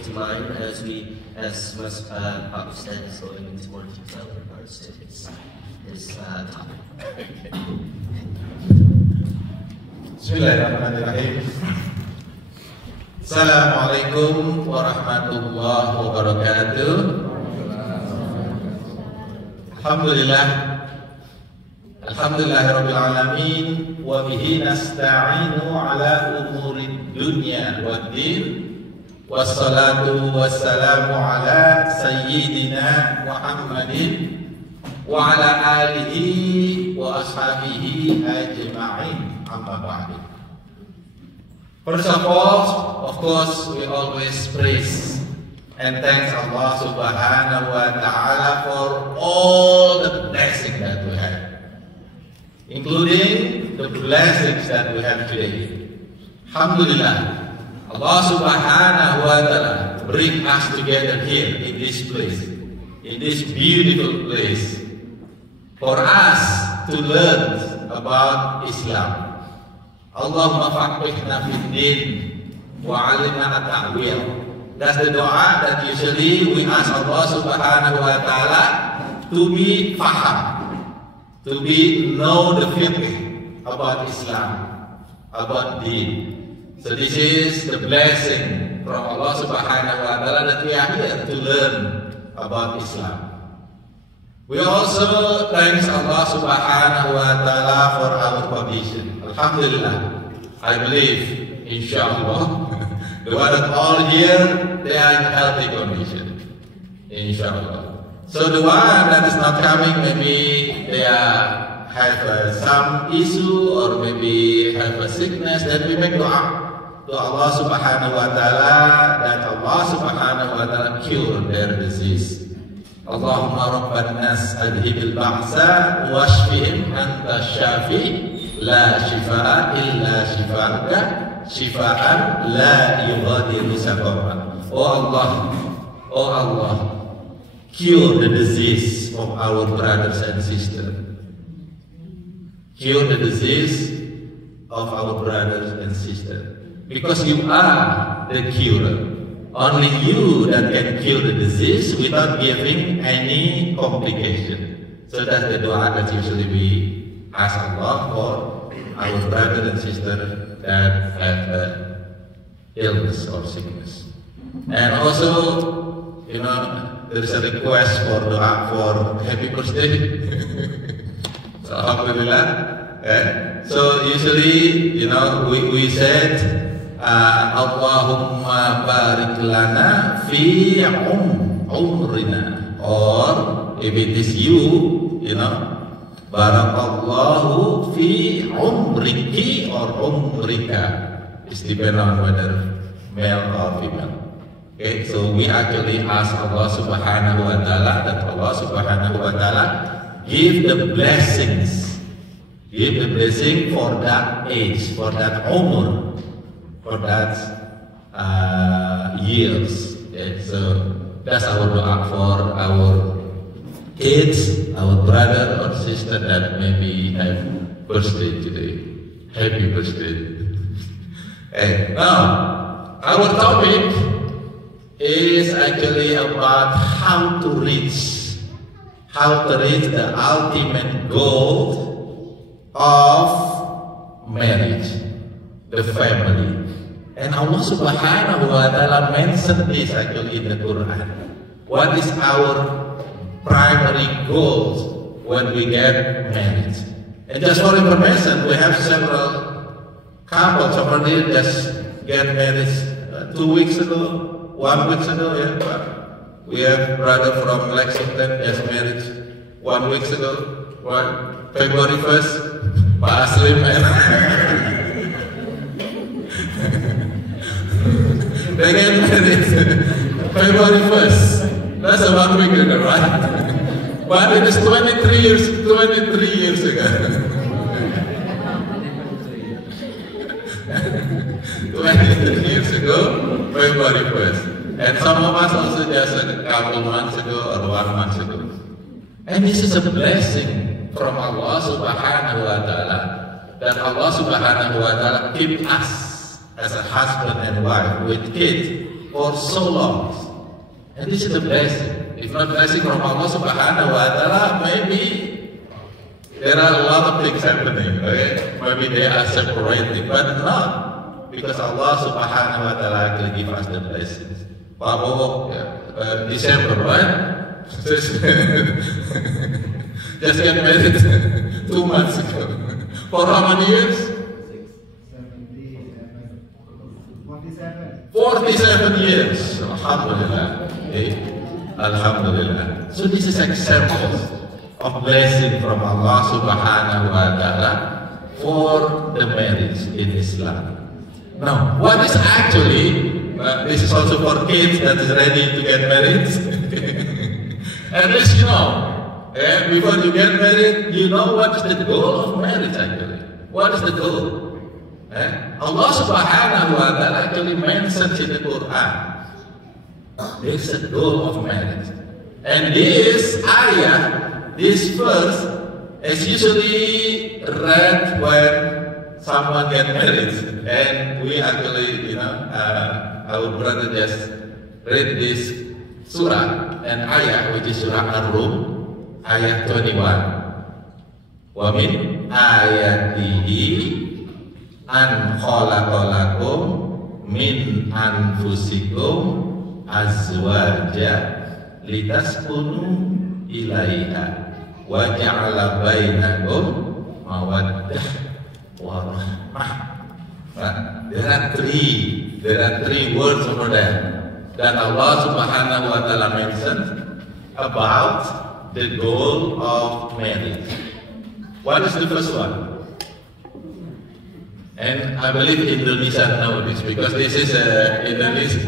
into mind as Mas Pak Ustaz is going into more detail in regards to this topic. Bismillahirrahmanirrahim. Assalamualaikum warahmatullahi wabarakatuh. Alhamdulillahirabbil alamin wa bihi nasta'inu ala umurid dunya waddin. Wassalatu wassalamu ala sayyidina Muhammadin wa ala alihi wa ashabihi ajma'in. Amma ba'du. First of all, of course, we always praise and thank Allah Subhanahu wa Ta'ala for all the blessings that we have, including the blessings that we have today. Alhamdulillah, Allah Subhanahu wa Ta'ala bring us together here in this place, in this beautiful place, for us to learn about Islam. Allahumma faqihna fid din wa 'allimna at-ta'wil. That's the doa that usually we ask Allah Subhanahu wa Ta'ala to be faham, to be know the fiqh about Islam, about deen. So this is the blessing from Allah Subhanahu wa Ta'ala that we are here to learn about Islam. We also thank Allah Subhanahu wa Ta'ala for our provision. Alhamdulillah, I believe, inshallah, the one that all here, they are in healthy condition, inshallah. So the one that is not coming, maybe they have some issue or maybe have a sickness, then we make dua to Allah Subhanahu wa Ta'ala that Allah Subhanahu wa Ta'ala cure their disease. Allahumma rabban nas adhibil ba'sa washfihim anta syafi la shifaa illa shifaaka shifaan la yughadiru saqama. Oh Allah, cure the disease of our brothers and sisters. Cure the disease of our brothers and sisters, because you are the curer. Only you that can cure the disease without giving any complication. So that's the dua that usually we ask Allah for our brothers and sisters that have illness or sickness. And also, you know, there is a request for dua for happy birthday. So alhamdulillah. So usually, you know, we said Allahumma barik lana fi umrina, or if it is you know, barakallahu fi umriki or umrika. It's depend on whether male or female. Okay, so we actually ask Allah Subhanahu wa Ta'ala that Allah Subhanahu wa Ta'ala give the blessings, give the blessing for that age, for that umr, for that years. Okay, so that's our doa for our kids, our brother or sister that maybe have birthday today. Happy birthday. And now, our topic is actually about how to reach the ultimate goal of marriage, the family. And Allah Subhanahu wa Ta'ala mentioned this actually in the Quran. What is our primary goals when we get married? And just for information, we have several couples already just get married 2 weeks ago, 1 week ago. Yeah, we have brother from Lexington just married 1 week ago. February 1st, Pak Aslim and they get married February 1st. That's about 1 week ago, right? But it is 23 years ago. 23 years ago, February 1st. And some of us also just a couple months ago or 1 month ago. And this is a blessing from Allah Subhanahu wa Ta'ala, that Allah Subhanahu wa Ta'ala keep us as a husband and wife with kids for so long. And this is a blessing. If not blessing from Allah Subhanahu wa Ta'ala, maybe there are a lot of things happening, okay? Maybe they are separating, but not, because Allah Subhanahu wa Ta'ala actually give us the blessings. Pak Bowo, December, right? Just get married 2 months ago. For how many years? 47 years. Alhamdulillah. Okay. Alhamdulillah. So this is examples of blessing from Allah Subhanahu wa Ta'ala for the marriage in Islam. Now, what is actually, this is also for kids that is ready to get married. At least you know, before you get married, you know what is the goal of marriage actually. What is the goal? Allah Subhanahu wa Ta'ala actually mentions in the Quran, there is a goal of marriage. And this ayah, this verse is usually read when someone gets married, and we actually, our brother just read this surah and ayah, which is surah Ar-Rum, ayat 21. Wa min ayatihi an khalaqalakum min anfusikum azwaja litaskunu ilaiha wa ja'ala bainakum mawaddah wa rahmah. There are three words over there that Allah Subhanahu wa Ta'ala mentioned about the goal of marriage. What is the first one? And I believe Indonesia know this because this is Indonesia.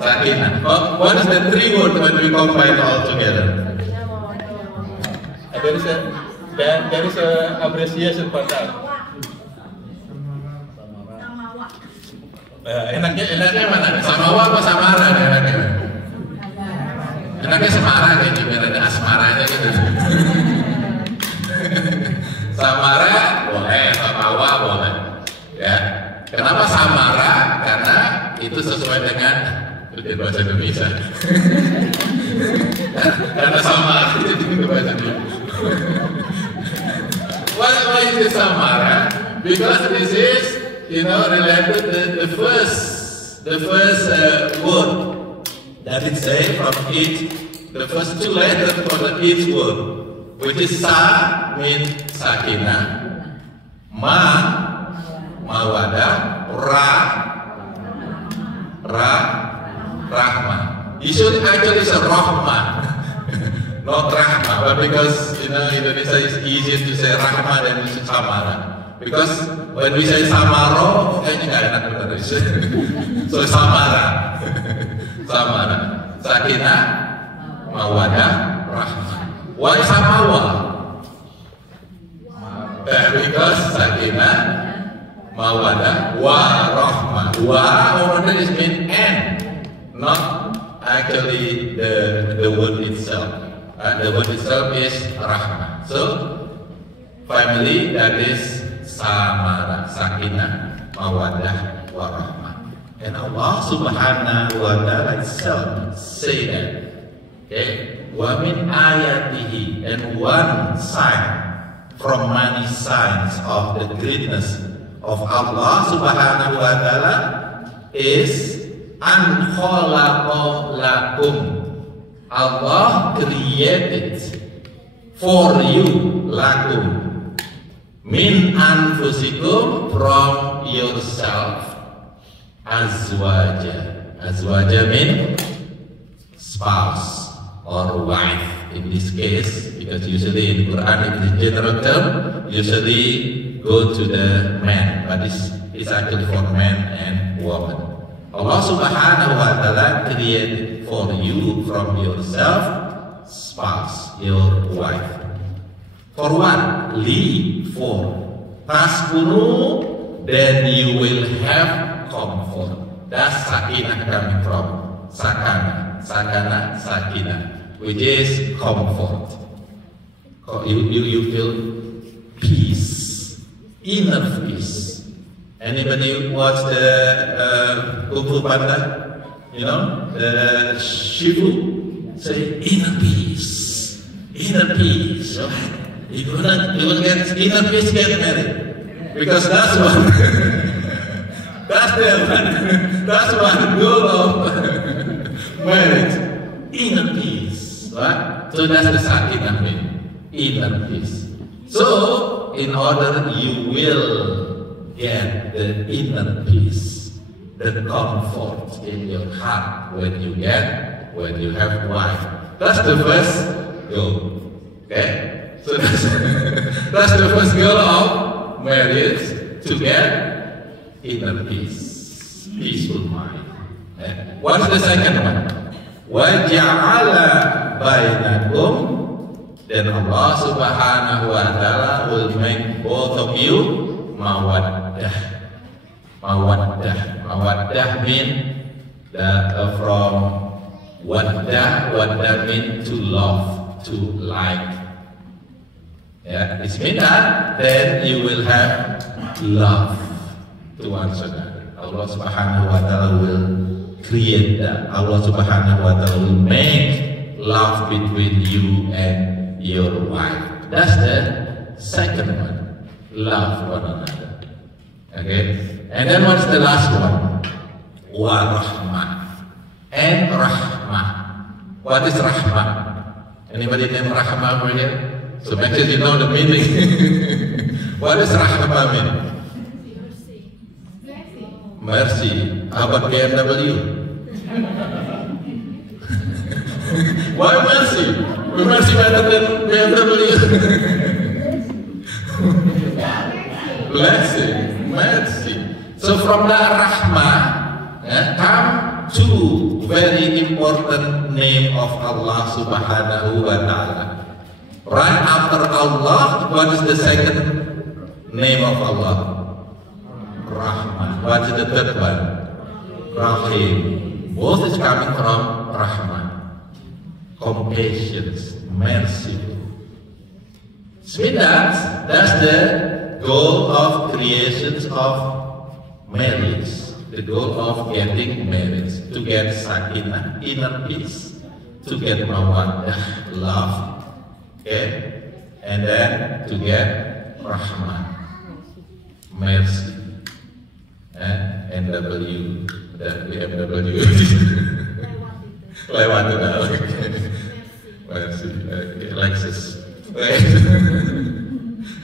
Sakinah. What is the three words when we combine all together? There is a appreciation for that. Enaknya mana? Samawa apa samara enaknya? Enaknya semara kayaknya, biar ada asmaranya gitu. Samara boleh, samawa boleh. Ya. Kenapa samara? Karena itu sesuai dengan bahasa Indonesia. Karena samara itu bahasa Indonesia. Why is it samara? Because this is, related to the first word that it say from each, the first two letters for each word, which is sa means sakinah, ma mawadah, rahmah. You should actually say rahmah, not rahmah, but because Indonesia is easier to say rahmah than to say samara. Because when we say samaro, kayaknya nggak enak benar. So samara, sakinah, mawadah, rahmah. Why samawa? Because sakinah, mawadah, wa rahmah. Wa over there is mean and, not actually the word itself. The word itself is rahmah. So family, that is samara, sakinah, mawadah, warahmah. And Allah Subhanahu wa Ta'ala itself say that. Okay, wa min ayatihi, and one sign from many signs of the greatness of Allah Subhanahu wa Ta'ala is an khalaqa lakum. Allah created for you, lakum, min anfusikum, from yourself, azwaja. Azwaja mean spouse or wife in this case, because usually in Quran it is general term, usually go to the man, but this is actually for man and woman. Allah Subhanahu wa Ta'ala created for you from yourself spouse, your wife. For what? Li, for. Taskunu, then you will have comfort. That's sakinah coming from sakana, sakinah, which is comfort. You feel peace, inner peace. Anybody watch the Kung Fu Panda? you know, the Shifu say inner peace, right? You will get inner peace, get married, because that's one, that's one goal of marriage, inner peace, right? So that's the sakinah mean, inner peace. So in order you will get the inner peace, the comfort in your heart when you have wife. That's the first goal. Okay? So that's the first goal of marriage, to get inner peace, peaceful mind. Okay? What's the second one? وَجَعَلَ بَيْنَكُمْ. Then Allah Subhanahu wa Ta'ala will make both of you mawaddah. Mawaddah means from waddah means to love, to like. Yeah, it means that then you will have love to one another. Allah Subhanahu wa Ta'ala will create that. Allah Subhanahu wa Ta'ala will make love between you and your wife. That's the second one. Love one another. Okay? And then what's the last one? Wa rahmah. And rahmah. What is rahmah? Anybody name rahmah over here? So make sure you know the meaning. What does rahmah mean? Mercy. How about BMW? Why mercy? Mercy better than BMW. Blessing, mercy. So from the rahmah come two very important name of Allah Subhanahu wa Ta'ala. Right after Allah, what is the second name of Allah? Rahman. What is the third one? Rahim. Both is coming from Rahman. Compassion, mercy. So that's the goal of creations of marriage. The goal of getting married, to get sakinah, inner peace, to get mawaddah, love, okay, and then to get rahmah, mercy, and BMW, the BMW. Lewat itu dah, mercy, Lexus.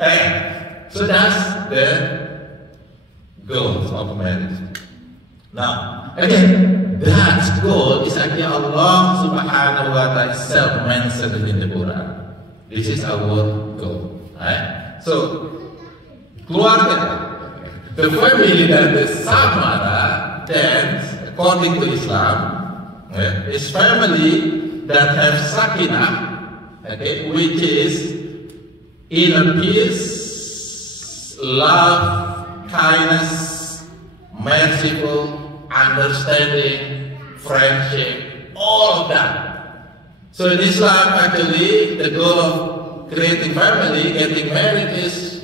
Hey, so that's the goals of marriage. Now, again, that goal is actually Allah Subhanahu wa Ta'ala itself mentioned in the Quran. This is our goal, right? So, keluarga, the family that the Samara, then, according to Islam, is family that have sakinah, okay, which is inner peace, love, kindness, merciful, understanding, friendship, all of that. So in Islam, actually, the goal of creating family, getting married, is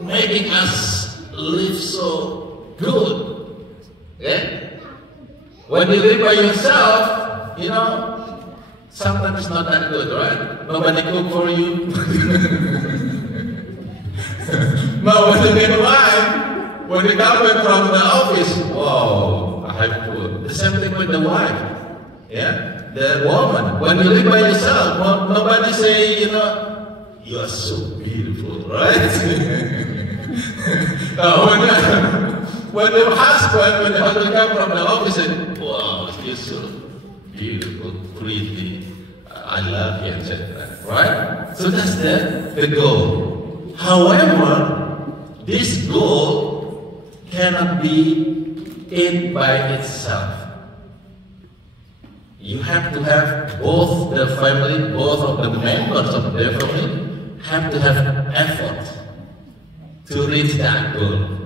making us live so good. Okay? When you live by yourself, you know, sometimes it's not that good, right? Nobody cook for you. Now when you get a wife, when you come back from the office, whoa, I have food. The same thing with the wife. Yeah? The woman. When you live by yourself, nobody say, you know, you are so beautiful, right? When the husband come from the office and, wow, you're so beautiful, pretty, I love you, etc. Right? So that's the goal. However, this goal cannot be in by itself. You have to have both the family, both of the members of the family have to have effort to reach that goal.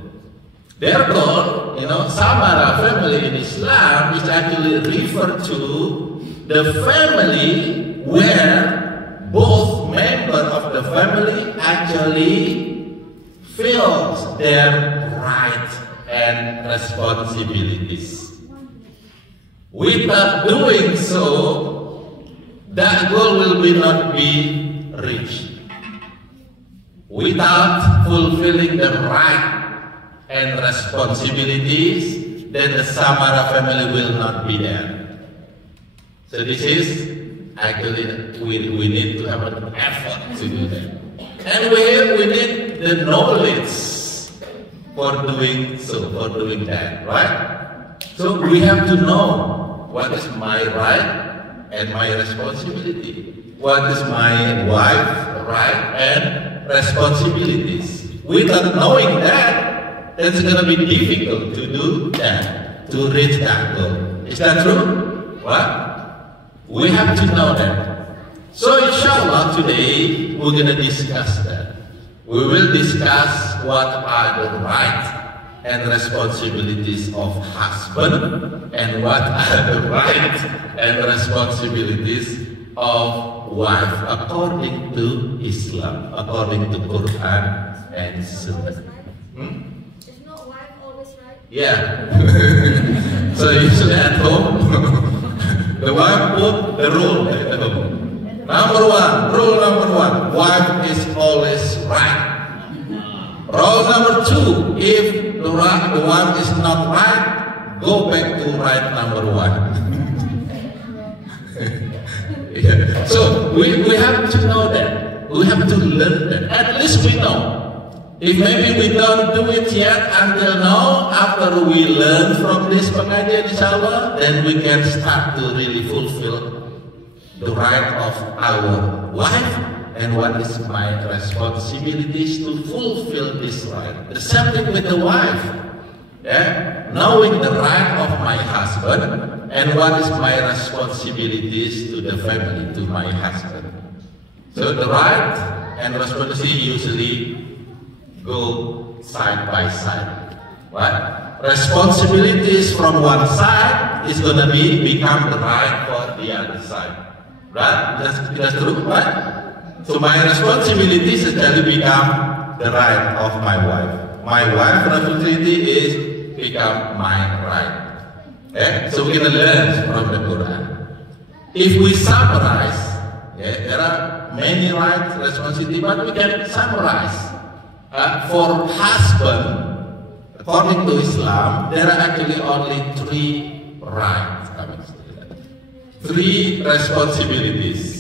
Therefore, you know, Samara family in Islam is actually referred to the family where both members of the family actually feel their rights and responsibilities. Without doing so, that goal will not be reached. Without fulfilling the right and responsibilities, then the Samara family will not be there. So this is actually we need to have an effort to do that. And we need the knowledge for doing so, for doing that, right? So we have to know what is my right and my responsibility. What is my wife's right and responsibilities. Without knowing that, it's going to be difficult to do that, to reach that goal. Is that true? What? We have to know that. So inshallah today we're going to discuss that. We will discuss what are the rights and responsibilities of husband and what are the rights and responsibilities of wife according to Islam, according to Quran and Sunnah. Is not wife always right? Yeah. So usually at home, the wife put the rule at home. Rule number one, wife is always right. Rule number two, if the wife is not right, go back to right number one. Yeah. So we have to know that. We have to learn that. At least we know. If maybe we don't do it yet until now, after we learn from this pengajian inshallah, then we can start to really fulfill the right of our wife and what is my responsibilities to fulfill this right. The same thing with the wife. Yeah? Knowing the right of my husband and what is my responsibilities to the family, to my husband. So the right and responsibility usually go side by side. What? Responsibilities from one side is going to become the right for the other side. Right? That's true, right? So my responsibilities actually become the right of my wife. My wife's responsibility is become my right. Okay? So we're going to learn from the Quran. If we summarize, there are many rights, responsibilities, but we can summarize. For husband, according to Islam, there are actually only 3 rights. 3 responsibilities.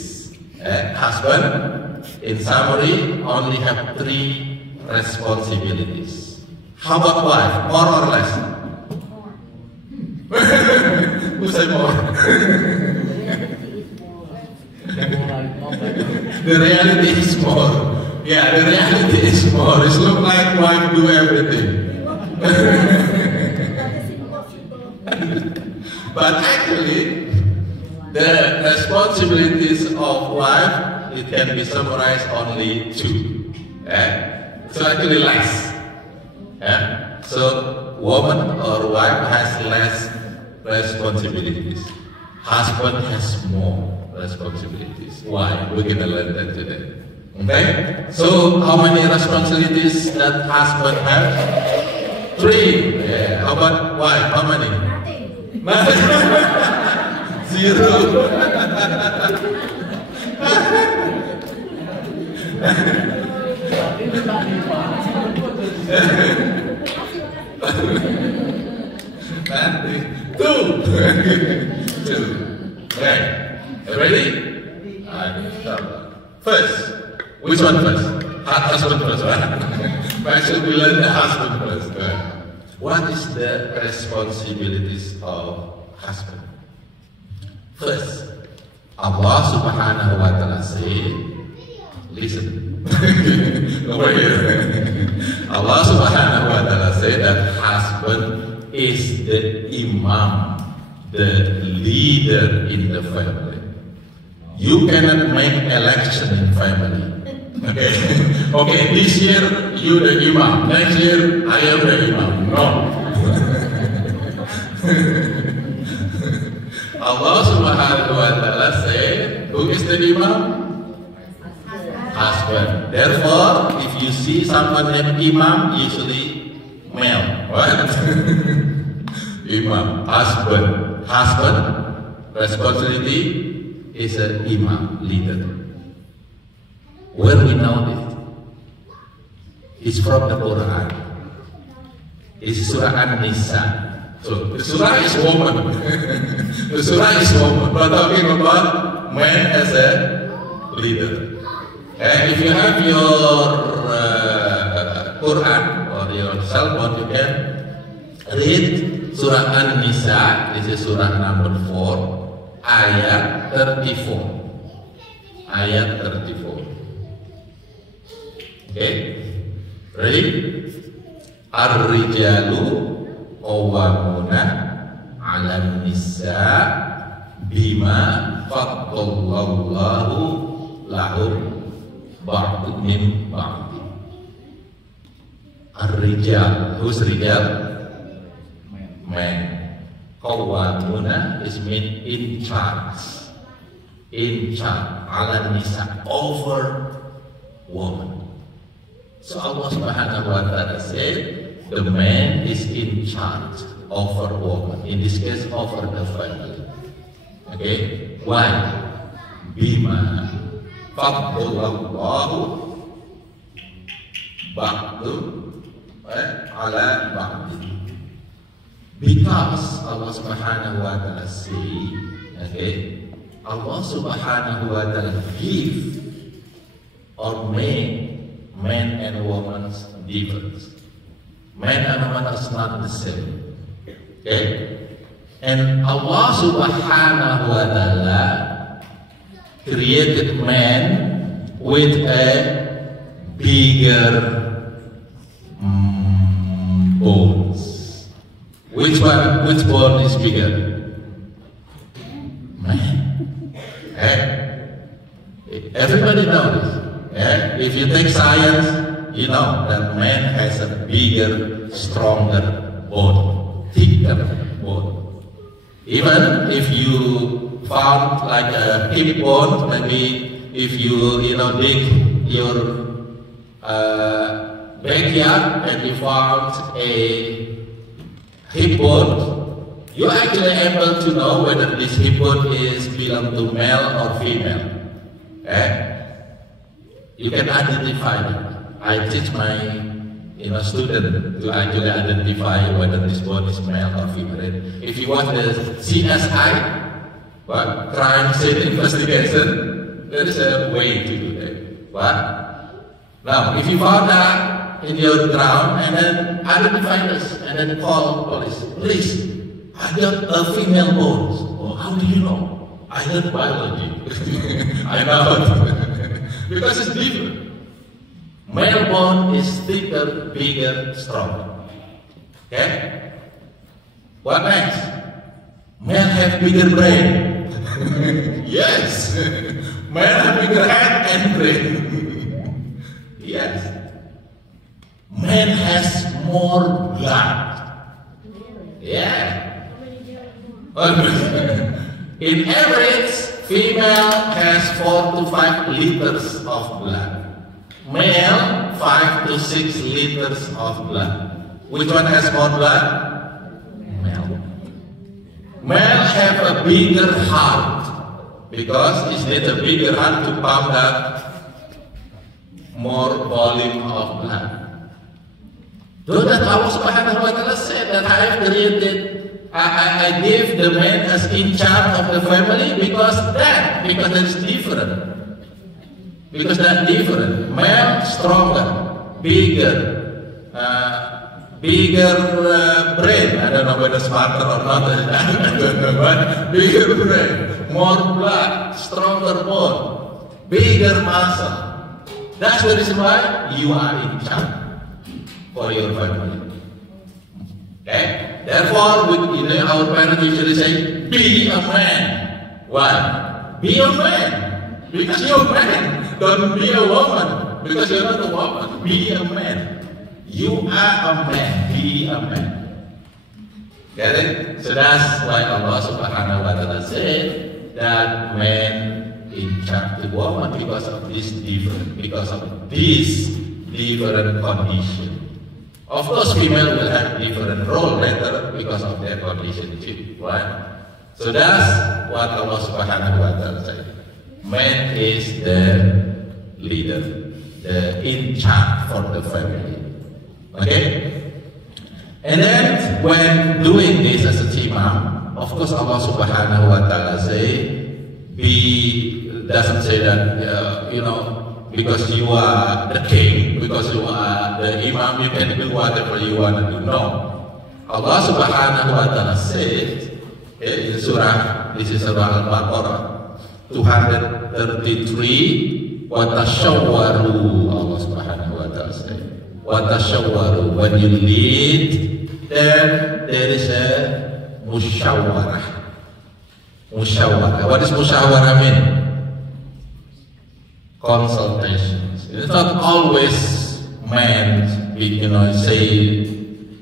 Husband, in summary, only have 3 responsibilities. How about wife? More or less? Who say more? The reality is more. Yeah, the reality is more. It looks like wife do everything. But actually, the responsibilities of wife, it can be summarized only 2. So actually less. So woman or wife has less responsibilities. Husband has more responsibilities. Why? We're going to learn that today. Okay? So how many responsibilities that husband has? 3. Yeah. How about wife? How many? Nothing. 0. Two. Okay. Ready? First. Which one first? Husband first, right? Why should we learn the husband first? What is the responsibilities of husband? First, Allah Subhanahu wa Ta'ala say, listen. Over here. Allah Subhanahu wa Ta'ala say that husband is the imam, the leader in the family. You cannot make election in family. Okay, this year you the imam, next year I am the imam. No. Allah Subhanahu wa Ta'ala said, who is the imam? Husband. Therefore, if you see someone named imam, usually male. What? Imam, husband. husband responsibility is an imam, leader. Where we know this? It's from the Quran. It's Surah An-Nisa. So the surah is woman. The surah is woman. We're talking about man as a leader. And if you have your Quran or your cell phone, you can read Surah An-Nisa. This is Surah number 4, ayat 34. Ayat 34. Okay, ready? Ar-rijalu qawwamuna 'alan nisa bima faddallallahu lahum ba'du min ba'd. Ar-rijal, who's rijal? Man. Qawwamuna is mean in charge. In charge. 'Alan nisa, over woman. So Allah Subhanahu wa Ta'ala said the man is in charge over woman. In this case, over the family. Okay? Why? Bima faddallahu ba'du ala ba'di. Because Allah Subhanahu wa Ta'ala say, okay, Allah Subhanahu wa Ta'ala give or make man and woman's difference. Man and woman is not the same. Okay? And Allah Subhanahu wa Ta'ala created man with a bigger bones. Which one? Which bone is bigger? Man. Everybody knows this. If you take science, you know that man has a bigger, stronger bone, thicker bone. Even if you found like a hip bone, maybe if you dig your backyard and you found a hip bone, you're actually able to know whether this hip bone is belong to male or female. You can identify it. I teach my student to actually identify whether this bone is male or female. If you watch the CSI, crime scene investigation, there is a way to do that. Now, if you found that in your ground and then identify this and then call police. Police, I got a female bones. Oh, how do you know? I learned biology. I know. Because it's different. Male bone is thicker, bigger, stronger. Okay? What next? Men have bigger brain. Yes. Men have bigger head and brain. Yes. Man has more blood. Yeah. In average, female has 4 to 5 liters of blood. Male, 5 to 6 liters of blood. Which one has more blood? Male. Male have a bigger heart because it needs a bigger heart to pump out more volume of blood. So that Allah Subhanahu wa Ta'ala said that I gave the man as in charge of the family because that's different. Because that's different. Male stronger, bigger brain. I don't know whether smarter or not. I don't know, but bigger brain, more blood, stronger bone, bigger muscle. That's the reason why you are in charge for your family. Okay? Therefore, our parents usually say, be a man. Why? Be a man. Because you're a man. Don't be a woman. Because you're not a woman. Be a man. You are a man. Be a man. Get it? So that's why Allah Subhanahu wa Ta'ala said that man in charge the woman because of this different condition. Of course, female will have different role later because of their condition too, right? So that's what Allah Subhanahu wa Ta'ala said. Man is the leader, the in charge for the family. Okay? And then when doing this as a imam, of course Allah Subhanahu wa Ta'ala doesn't say that because you are the king, because you are the imam, you can do whatever you want to do. No. Allah Subhanahu wa Ta'ala said in this is Surah Al-Baqarah 233, وَتَشَوَّرُوا, Allah Subhanahu wa Ta'ala said, وَتَشَوَّرُوا, when you lead, then there is a musyawarah. Musyawarah. What does musyawarah mean? Consultations. It's not always meant, say,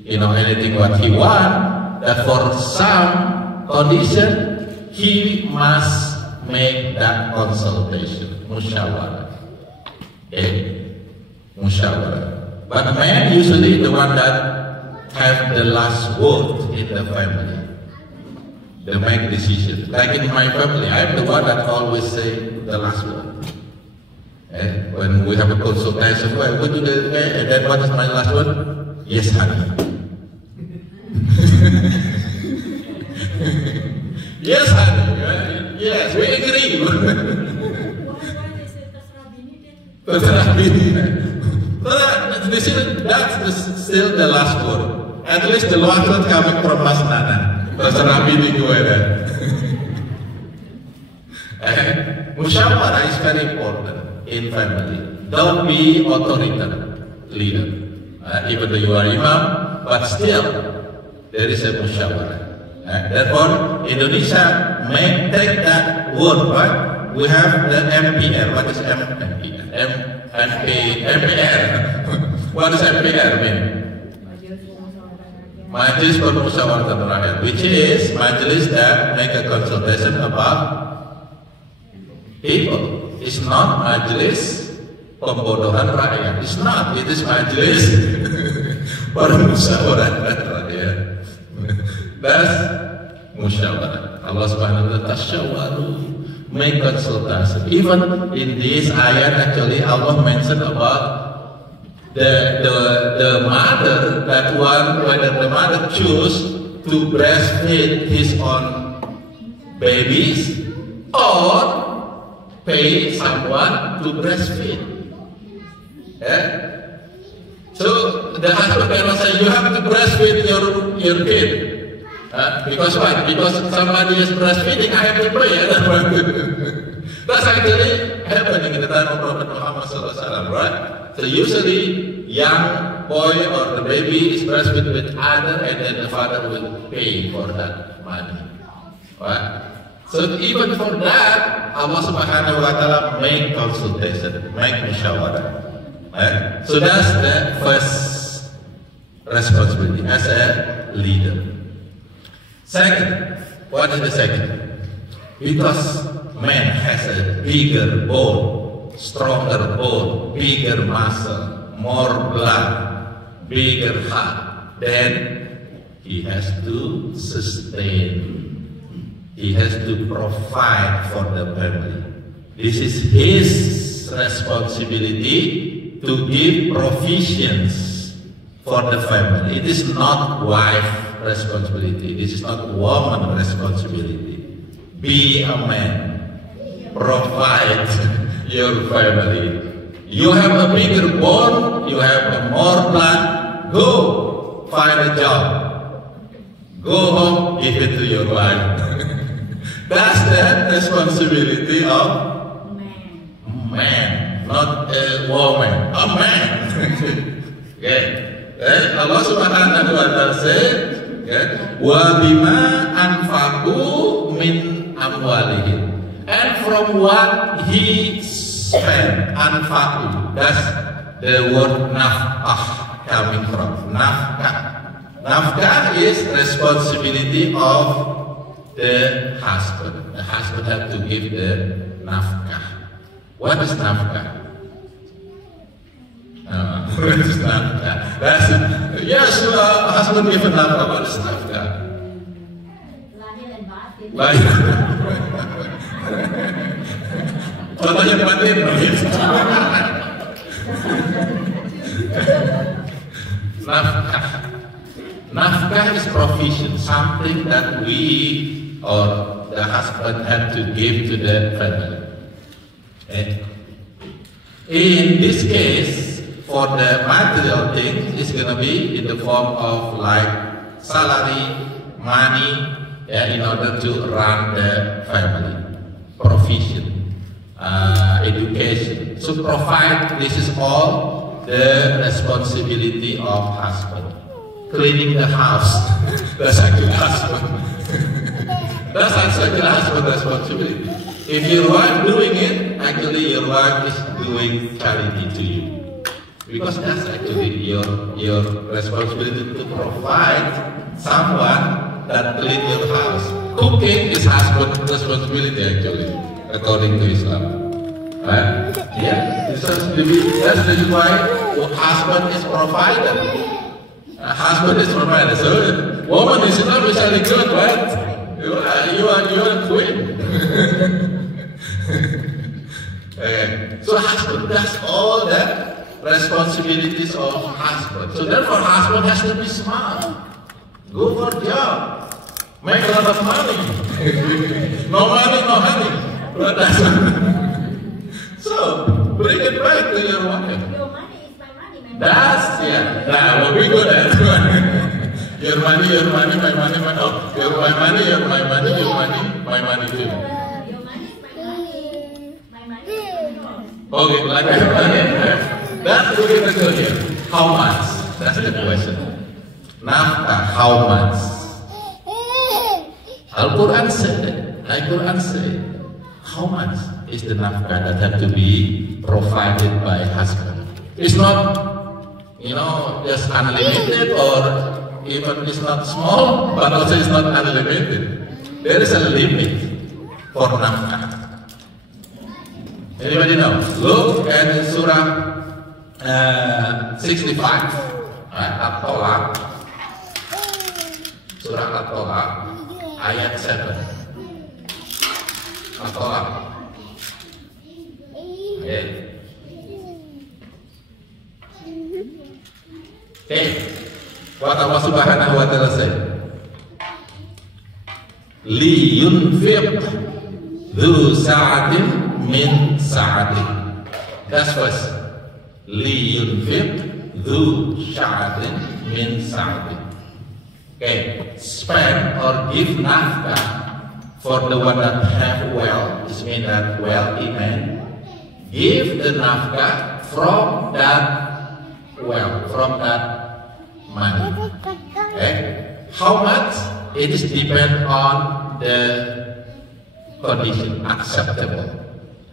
anything what he want. That for some condition, he must make that consultation. Musyawarah. Okay? Musyawarah. But man usually the one that have the last word in the family. They make decisions. Like in my family, I'm the one that always say the last word. When we have a consultation, well, we do and then what is my last word? Yes, honey. Yes, honey. Yes, we agree. Why they say terserah bini then? Terserah bini. That's still the last word. At least the last word coming from Mas Nana. Terserah bini gue dan. Musyawarah is very important in family. Don't be authoritarian leader. Even though you are imam, but still there is a musyawarah. Therefore, Indonesia may take that word, right? We have the MPR. What is MPR? MPR. What does MPR mean? Majelis Permusyawaratan Rakyat, which is majelis that make a consultation about people. It's not majelis pembodohan rakyat. It's not. It is majelis permusyawaratan rakyat. That's musyawarah. Allah Subhanahu wa Ta'ala tasyawaru, make consultation. Even in this ayat, actually Allah mentioned about the mother, that one, whether the mother choose to breastfeed his own babies or pay someone to breastfeed. So the husband cannot say you have to breastfeed your kid. Because why? Because somebody is breastfeeding, I have to pay. That's actually happening in the time of Prophet Muhammad SAW, right? So usually, young boy or the baby is breastfed with other, and then the father will pay for that money, right? So even for that, Allah Subhanahu wa Ta'ala make consultation, make musyawarah. Right? So that's the first responsibility as a leader. Second, what is the second? Because man has a bigger bone, stronger bone, bigger muscle, more blood, bigger heart, then he has to sustain. He has to provide for the family. This is his responsibility to give provisions for the family. It is not wife's responsibility. This is not woman's responsibility. Be a man. Provide your family. You have a bigger bone, you have more blood, go find a job. Go home, give it to your wife. That's the responsibility of man, not a woman, a man. Okay. Allah Subhanahu wa Ta'ala said, wa bima anfaqu min amwalihim, and from what he spent, anfaqu, that's the word nafkah coming from. Nafkah is responsibility of the husband. The husband have to give the nafkah. What is nafkah? What is nafkah? That's it. Yes, husband give a nafkah. What is nafkah? Lahir and batin. Baik. Contohnya batin. Nafkah. Nafkah is provision, something that we or the husband have to give to the family. Okay. In this case, for the material things, it's going to be in the form of like salary, money, in order to run the family, provision, education. So provide, this is all the responsibility of husband. Cleaning the house, that's actually husband. That's actually husband responsibility. If your wife doing it, actually your wife is doing charity to you. Because that's actually your responsibility to provide someone that clean your house. Cooking is husband's responsibility actually, according to Islam. Right? Yeah, that's the reason why husband is provider. Husband is provider. So woman is not really good, right? You are a queen. So husband does all the responsibilities of husband. So therefore husband has to be smart. Go for a job. Make a lot of money. No money, no honey. But that's so bring it back to your wife. Your money is my money, my money. That's Now what we good at. Your money, my money, my oh. My money, my money, your money, my money too. Your money is my money. My money is yours. Okay, like that. That's the question here. How much? That's the question. Nafkah, how much? Al-Quran said, how much is the nafkah that have to be provided by husband? It's not, just unlimited or even it's not small, but also it's not unlimited. There is a limit for nafkah. Anybody know? Look at Surah 65, At-Tolaq. Surah At-Tolaq, ayat 7. At-Tolaq. Okay. What Allah Subhanahu wa Ta'ala said, liyunfiq dhu sa'atin min sa'atin. That's first. Liyunfiq dhu sa'atin min sa'atin. Okay, spend or give nafkah for the one that have wealth. This means that wealthy man. Give the nafkah from that wealth, from that money. Okay, how much? It is depend on the condition, acceptable.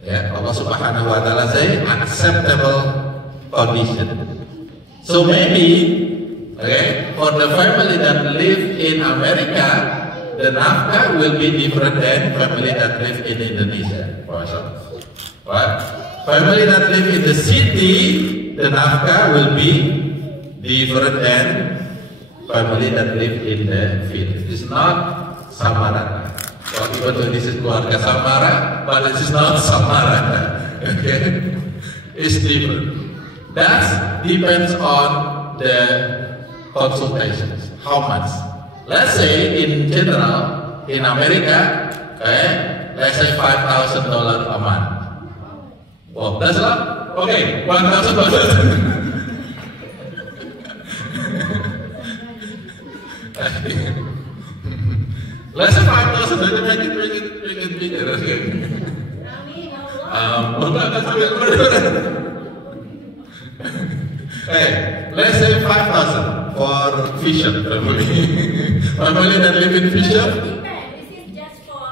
Yeah, Allah Subhanahu wa Ta'ala say acceptable condition. So maybe, okay, for the family that live in America, the nafkah will be different than family that live in Indonesia, for example. Right? Family that live in the city, the nafkah will be different than family that live in the village. It's not Samara. Well, even though this is keluarga Samara, but this is not Samara. Okay, it's different. That depends on the consultations. How much? Let's say in general, in America, okay, let's say $5,000 a month. Well, that's a lot. Okay, $1,000. Let's say 5,000, make it bigger. Okay. Hey, let's say 5,000 for Fisher family. Family that live in Fisher. This is just for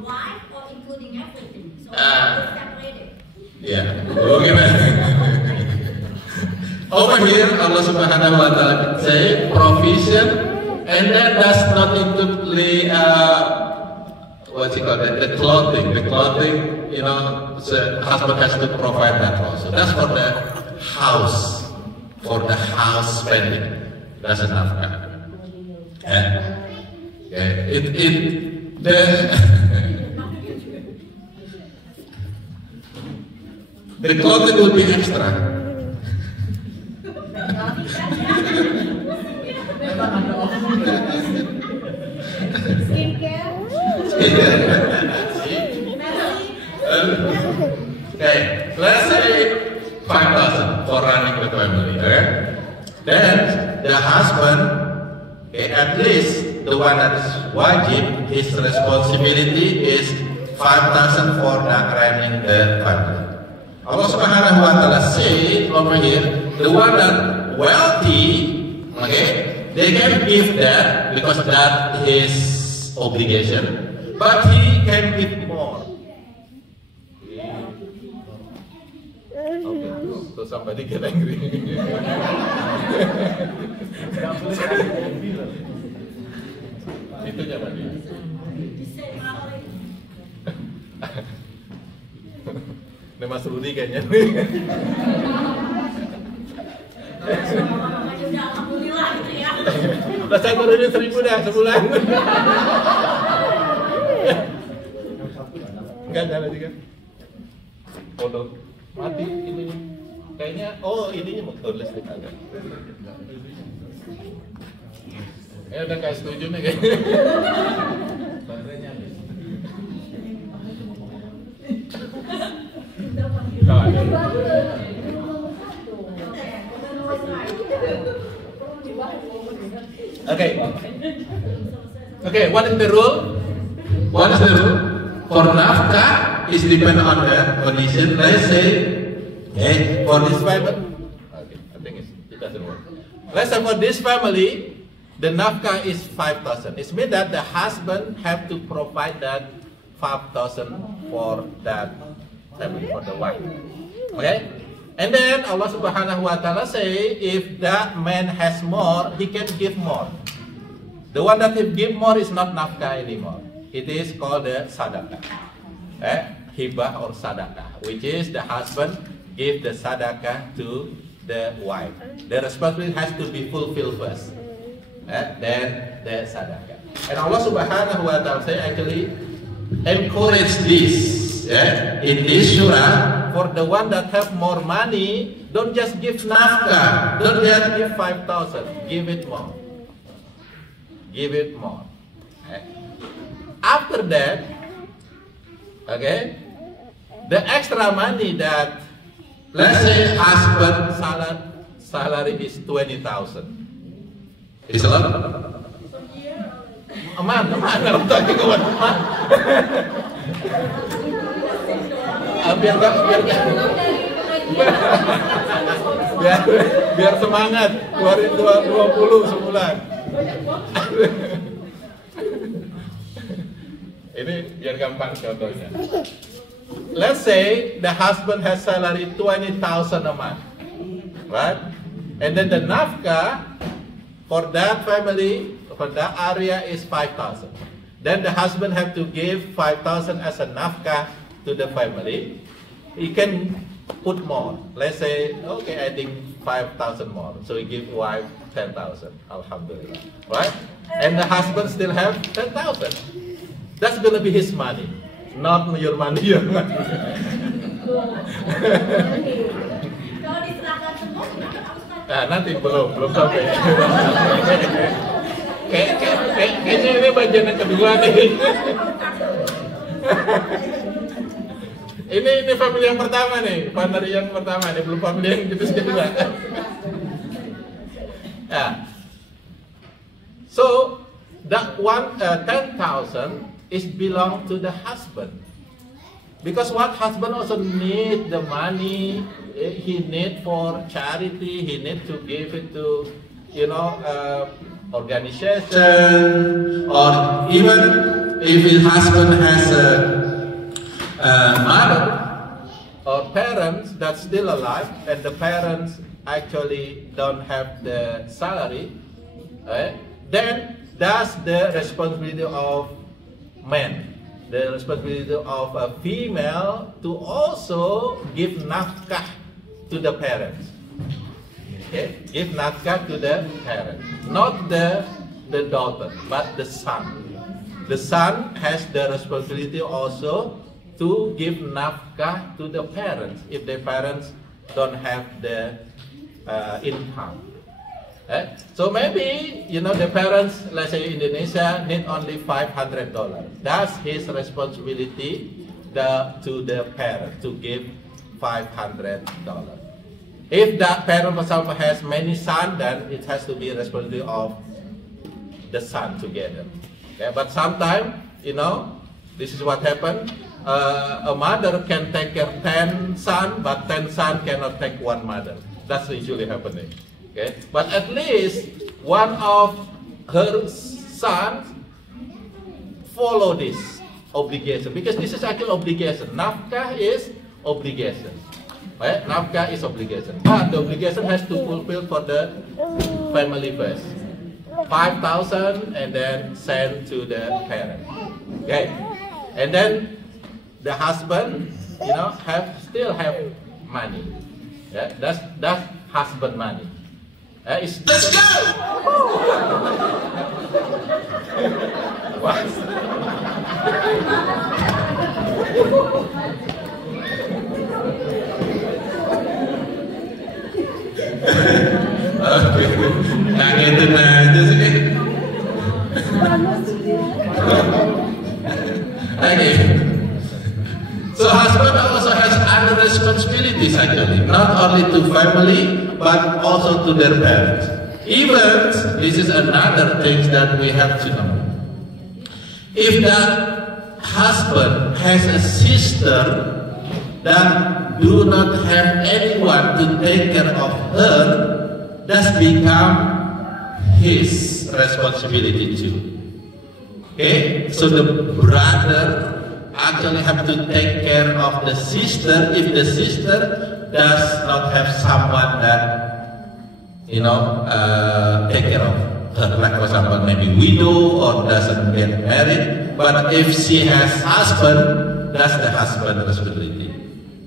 wife or including everything. So it's separated. Yeah. Okay, man. Over here, Allah Subhanahu wa Ta'ala say provision. And that does not include the what's it called? The clothing. The clothing, the husband has to provide that also. That's for the house, spending. That's enough. the clothing will be extra. Skincare. Okay, let's say 5,000 for running the family. Okay? Then the husband, okay, at least the one that is wajib, his responsibility is 5,000 for running the family. Allah Subhanahu wa Ta'ala say over here, the one that wealthy, okay, they can give that because that is obligation, but he can give more. Okay, so somebody get angry. Itu jangan dia. Ini Mas Rudi kayaknya. Alhamdulillah gitu ya. Udah saya turunin 1.000 dah sebulan. Enggak jalan juga. Foto mati ini. Kayaknya ininya motor listrik ada. Udah kayak setuju nih kayaknya. Baterainya habis. Okay, what is the rule? What is the rule? For nafkah is depend on the condition. Let's say, okay, for this family, Okay, I think it doesn't work. Let's say for this family, the nafkah is 5,000. It means that the husband have to provide that 5,000 for that family, for the wife. Okay? And then Allah Subhanahu wa Ta'ala say, if that man has more, he can give more. The one that he give more is not nafkah anymore. It is called the sadaqah. Hibah or sadaqah, which is the husband give the sadaqah to the wife. The responsibility has to be fulfilled first. Then the sadaqah. And Allah Subhanahu wa Ta'ala say actually encourage this in this surah. For the one that have more money, don't just give nafkah. Don't just give 5,000. Give it more. Give it more. After that, okay, the extra money that, let's say husband salary is 20,000. is a lot. Aman, I'm talking about aman. biar semangat, keluarin 20 sebulan. Ini biar gampang contohnya. Let's say the husband has salary 20,000 a month, right? And then the nafkah for that family, for that area is 5,000. Then the husband have to give 5,000 as a nafkah to the family. He can put more. Let's say, okay, adding 5,000 more. So he give wife 10,000. Alhamdulillah, right? And the husband still have 10,000. That's gonna be his money, not your money. Your money. Kalau diserahkan semua, gimana Ustaz? Nah, nanti belum sampai. Kayaknya ini bagian yang kedua nih. Ini family yang pertama nih, partner yang pertama nih, belum family yang jenis kedua. So that 10,000 is belong to the husband, because what husband also need the money. He need for charity. He need to give it to, organization, Or even if his husband has a mother or parents that's still alive, and the parents actually don't have the salary, then that's the responsibility of men. The responsibility of a female to also give nafkah to the parents. Okay? Give nafkah to the parents, not the daughter, but the son. the son has the responsibility also to give nafkah to the parents if the parents don't have the income. So maybe, you know, the parents, let's say Indonesia, need only $500. That's his responsibility to the parent to give $500. If that parent, for example, has many sons, then it has to be responsibility of the son together. Okay? But sometimes, you know, this is what happened. A mother can take care of 10 sons, but 10 sons cannot take one mother. That's usually happening. Okay? But at least one of her sons follow this obligation, because this is actually obligation. Nafkah is obligation. Right? Nafkah is obligation. But the obligation has to fulfill for the family first. 5,000 and then send to the parent. Okay? And then the husband, you know, still have money. Yeah? That's husband money. Let's go! What? Ngagetin aja sih. Okay. So husband also has other responsibilities actually, not only to family but also to their parents. Even this is another thing that we have to know. If the husband has a sister that do not have anyone to take care of her, that's become his responsibility too. Okay, so the brother actually have to take care of the sister if the sister does not have someone that, you know, take care of her, like for example maybe widow or doesn't get married. But if she has husband, that's the husband's responsibility.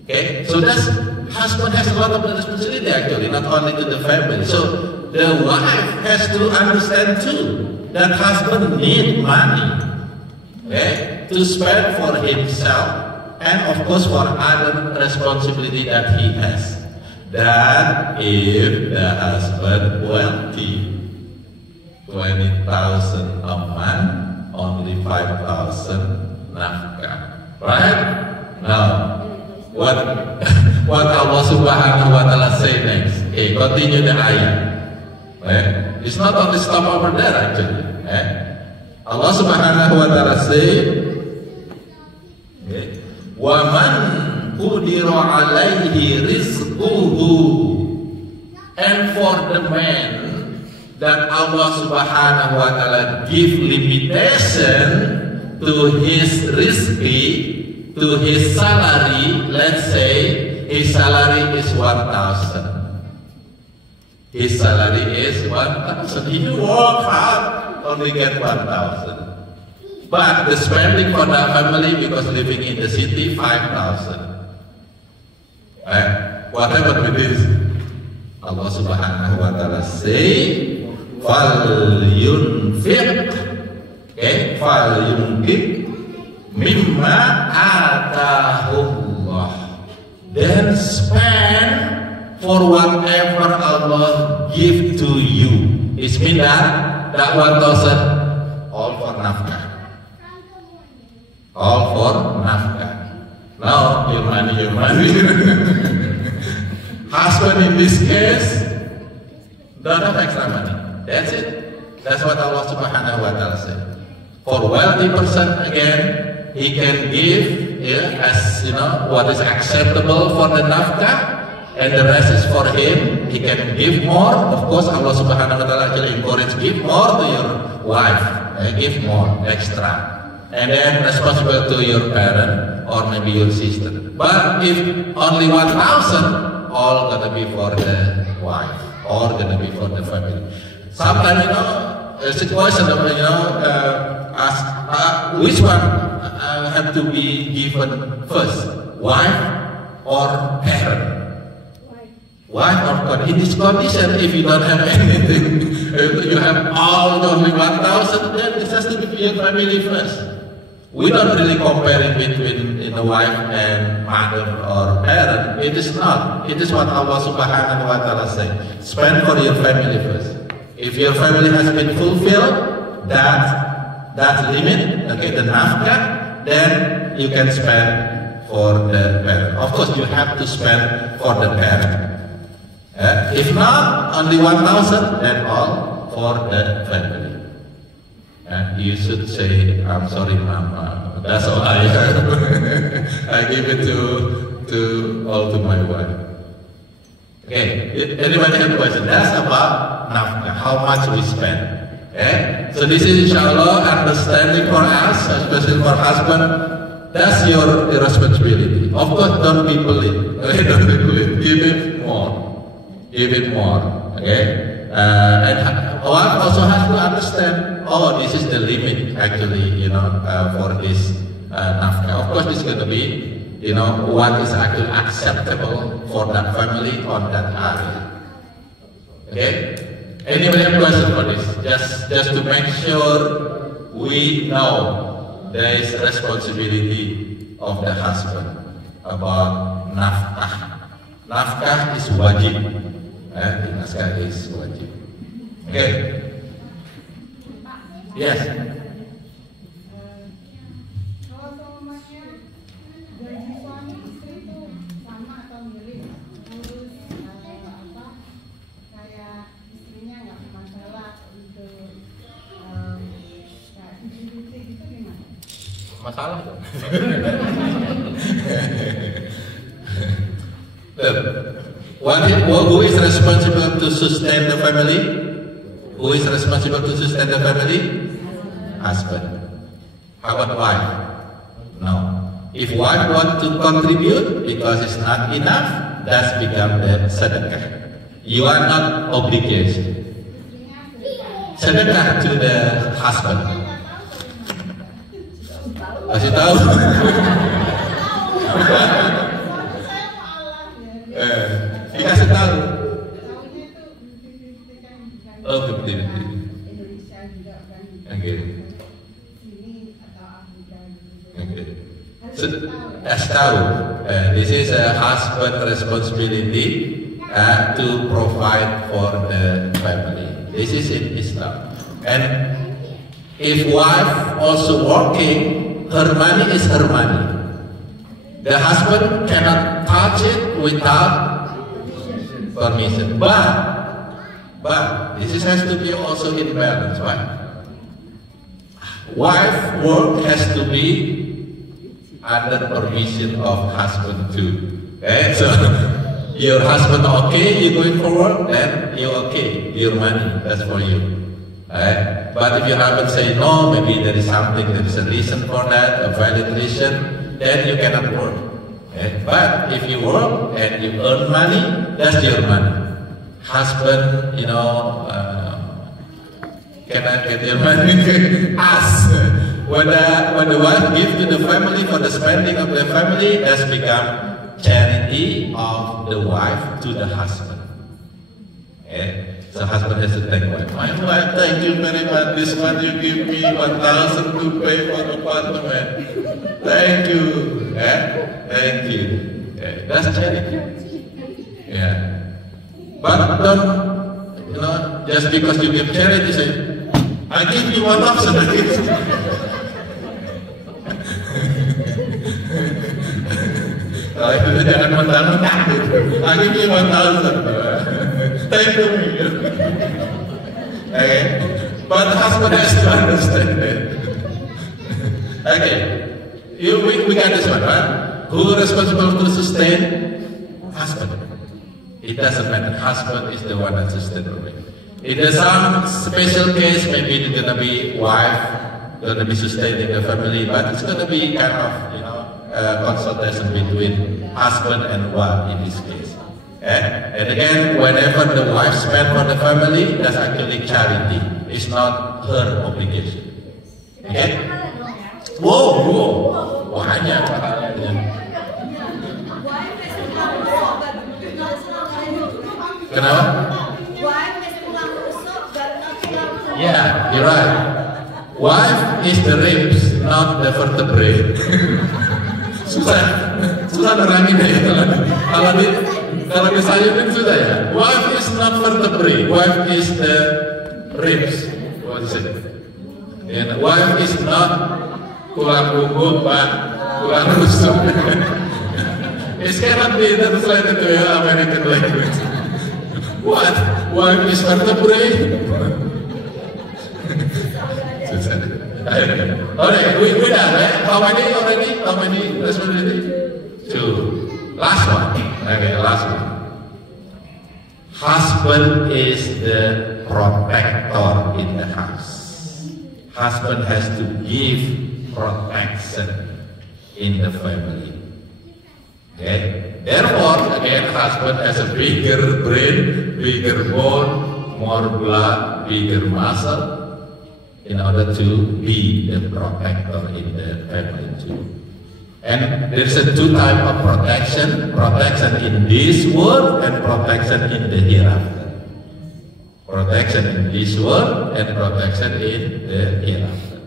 Okay, so that's husband has a lot of responsibility actually, not only to the family. So the wife has to understand too that husband need money, okay, to spend for himself and of course for other responsibility that he has. That if the husband wealthy, 20,000 a month, only 5,000 nafkah, right? Now, what Allah Subhanahu wa Ta'ala say next? Okay, continue the ayat. Right? It's not only stop over there actually. Allah Subhanahu wa Ta'ala say, wa man qudira alaihi rizquhu, and for the man that Allah Subhanahu wa Ta'ala give limitation to his rizki, to his salary. Let's say his salary is 1,000. His salary is 1,000. If you work hard, only get 1,000. But the spending for the family, because living in the city, 5,000. What happened with this? Allah Subhanahu wa Ta'ala say, "Fal yunfiq." Okay, fal yunfiq mimma atahullah. Then spend for whatever Allah give to you. It means that 1,000 all for nafkah. All for nafkah. Now your money, your money. Husband in this case don't have extra money. That's it. That's what Allah Subhanahu wa Ta'ala said. For wealthy person again, he can give, as you know, what is acceptable for the nafkah, and the rest is for him. He can give more. Of course, Allah Subhanahu wa Ta'ala actually encourage give more to your wife, give more extra, and then responsible to your parent or maybe your sister. But if only 1,000, all gonna be for the wife, all gonna be for the family. Sometimes, you know, there's a question of, you know, ask which one have to be given first, wife or parent? Wife or parent? In this condition, if you don't have anything, you have all only 1,000, then it has to be your family first. We don't really compare it between a wife and mother or parent. It is not. It is what Allah Subhanahu wa Ta'ala said. Spend for your family first. If your family has been fulfilled, that limit, okay, the nafkah, then you can spend for the parent. Of course, you have to spend for the parent. If not, only 1,000, then all for the family. You should say, I'm sorry, Mama, that's all I have. I give it all to my wife. Okay, anybody have a question? That's about nafkah, how much we spend. Okay? So this is inshallah understanding for us, especially for husband. That's your responsibility. Of course, don't be bullied. Okay? Don't be bullied. Give it more. Give it more. Okay? And wife also has to understand, oh, this is the limit actually, for this nafkah. Of course, it's going to be, what is actually acceptable for that family on that area. Okay? Anybody have a question for this? Just to make sure we know there is responsibility of the husband about nafkah. Nafkah is wajib. Nafkah is wajib. Okay. Yes. Kalau semuanya gaji suami istri itu sama atau mirip, terus kayak istrinya nggak masalah untuk kayak istri gitu gimana? Masalah dong. Who is responsible to sustain the family? Who is responsible to sustain the family? Husband. How about wife? No. If wife want to contribute because it's not enough, that's become the sedekah. You are not obligated. Sedekah to the husband. Kasih tahu. Dikasih tahu. Oh, betul. Indonesia juga kan. Okay. Sini atau Afrika gitu. Okay. So, as tahu, this is a husband responsibility to provide for the family. This is in Islam. And if wife also working, her money is her money. The husband cannot touch it without permission. But this has to be also in balance, right? Wife work has to be under permission of husband too. Okay, so your husband okay, you going for work, then you okay, your money, that's for you. Right? But if your husband say no, maybe there is a reason for that, a valid reason, then you cannot work. Okay? But if you work and you earn money, that's your money. Husband, cannot get your money. Ask. When the wife gives to the family for the spending of the family, that's become charity of the wife to the husband. Okay? So husband has to thank wife. My wife, thank you very much. This month you give me 1,000 to pay for the apartment. Thank you. Thank you. Okay. That's charity. Yeah. But don't, just because you give charity, say, I give you 1,000. Jangan mentang-mentang. I give you 1,000. Thank you. Okay. But the husband has to understand it. Okay. We got this one, right? Who is responsible to sustain? Husband. It doesn't matter. Husband is the one that sustains the family. In some special case, maybe it's gonna be wife gonna be sustaining the family, but it's gonna be kind of consultation between husband and wife in this case. And again, whenever the wife spends for the family, that's actually charity. It's not her obligation. Okay? Whoa, banyak pahalanya. Kenapa? Wife is pulang besok dan Yeah, you're right. Wife is the ribs, not the vertebrae. susah nerangin ya kalau disayurin sudah ya. Wife is not vertebrae. Wife is the ribs. What is it? And wife is not tulang punggung, but tulang rusuk. It cannot be translated to American language. What? Wife is vertebrae? Alright, we done, right? How many already? How many responsibility? 2. Last one. Okay, last one. Husband is the protector in the house. Husband has to give protection in the family. Okay? Therefore, again, husband has a bigger brain, bigger bone, more blood, bigger muscle, in order to be the protector in the family too. And there's a 2 types of protection: protection in this world and protection in the hereafter. Protection in this world and protection in the hereafter.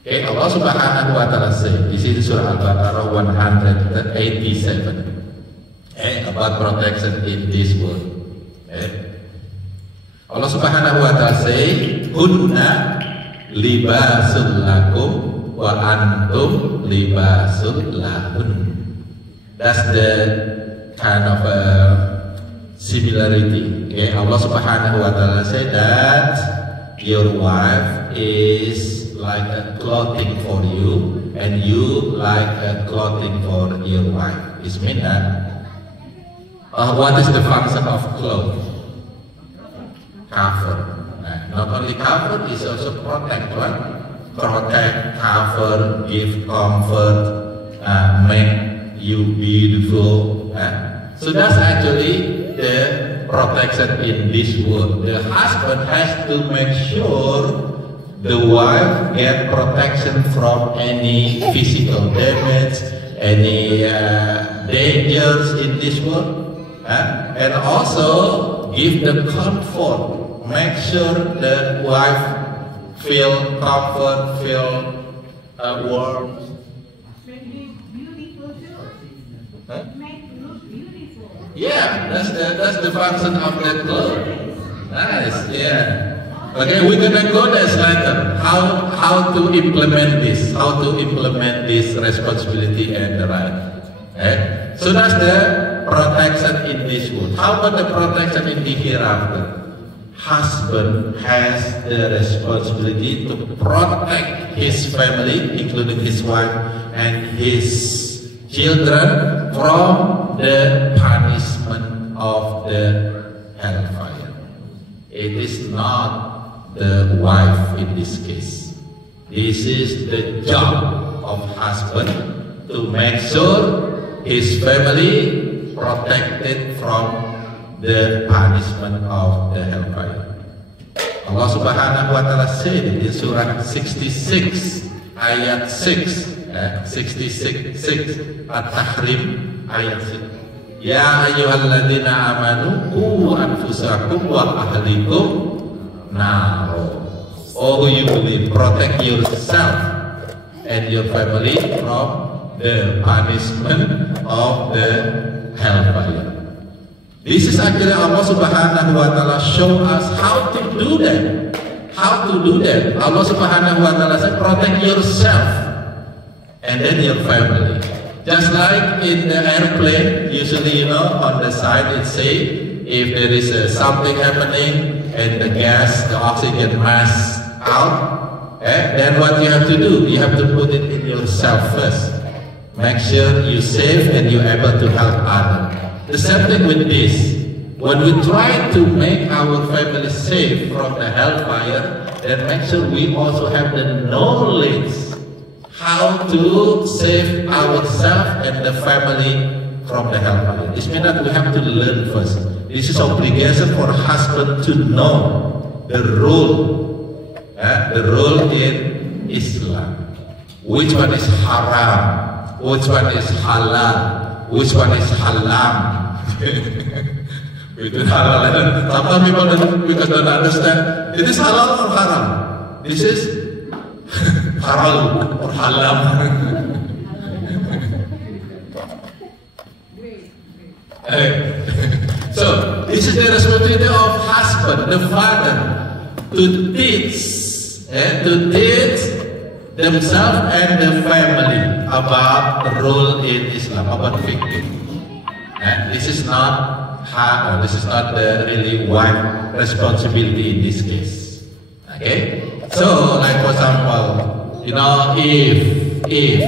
Okay, Allah Subhanahu wa Ta'ala says, this is Surah Al-Baqarah 187, about protection in this world. Okay. Allah Subhanahu wa Ta'ala say, "Hunna libasul lakum wa antum libasul lahun." That's the kind of similarity. Okay, Allah Subhanahu wa Ta'ala say that your wife is like a clothing for you, and you like a clothing for your wife. It means that what is the function of clothes? Cover. Not only cover, it's also protect, right? Protect, cover, give comfort, make you beautiful. So that's actually the protection in this world. The husband has to make sure the wife get protection from any physical damage, any dangers in this world, and also give the comfort. Make sure the wife feel comfort, feel warm. Make it beautiful too. Huh? Make it look beautiful. Yeah, that's the function of the clothes. Nice, yeah. Okay, we're gonna go there later. How to implement this? How to implement this responsibility and the right? Okay? So that's the protection in this world. How about the protection in the hereafter? Husband has the responsibility to protect his family, including his wife and his children, from the punishment of the hellfire. It is not the wife in this case. This is the job of husband to make sure his family protected from the punishment of the hellfire. Allah Subhanahu wa Ta'ala said in Surah 66 ayat 6, 66 At-Tahrim ayat 6. Ya ayyuhalladzina amanu qu anfusakum wa ahlikum naro. Oh, you believe, protect yourself and your family from the punishment of the hellfire. This is actually Allah Subhanahu wa Ta'ala show us how to do that. How to do that. Allah Subhanahu wa Ta'ala said, protect yourself and then your family. Just like in the airplane, usually on the side it say, if there is something happening and the gas, the oxygen mask out, then what you have to do? You have to put it in yourself first. Make sure you're safe and you're able to help others. The same thing with this. When we try to make our family safe from the hellfire, then make sure we also have the knowledge how to save ourselves and the family from the hellfire. This means that we have to learn first. This is obligation for husband to know the rule in Islam. Which one is haram? Which one is halal? Which one is halam? Between halal and sometimes people don't understand. It is halal or haram. This is halal or halam. So this is the responsibility of husband, the father, to teach themselves and the family about the role in Islam, about fiqh. This is not the really wide responsibility in this case. Okay? So, like for example, if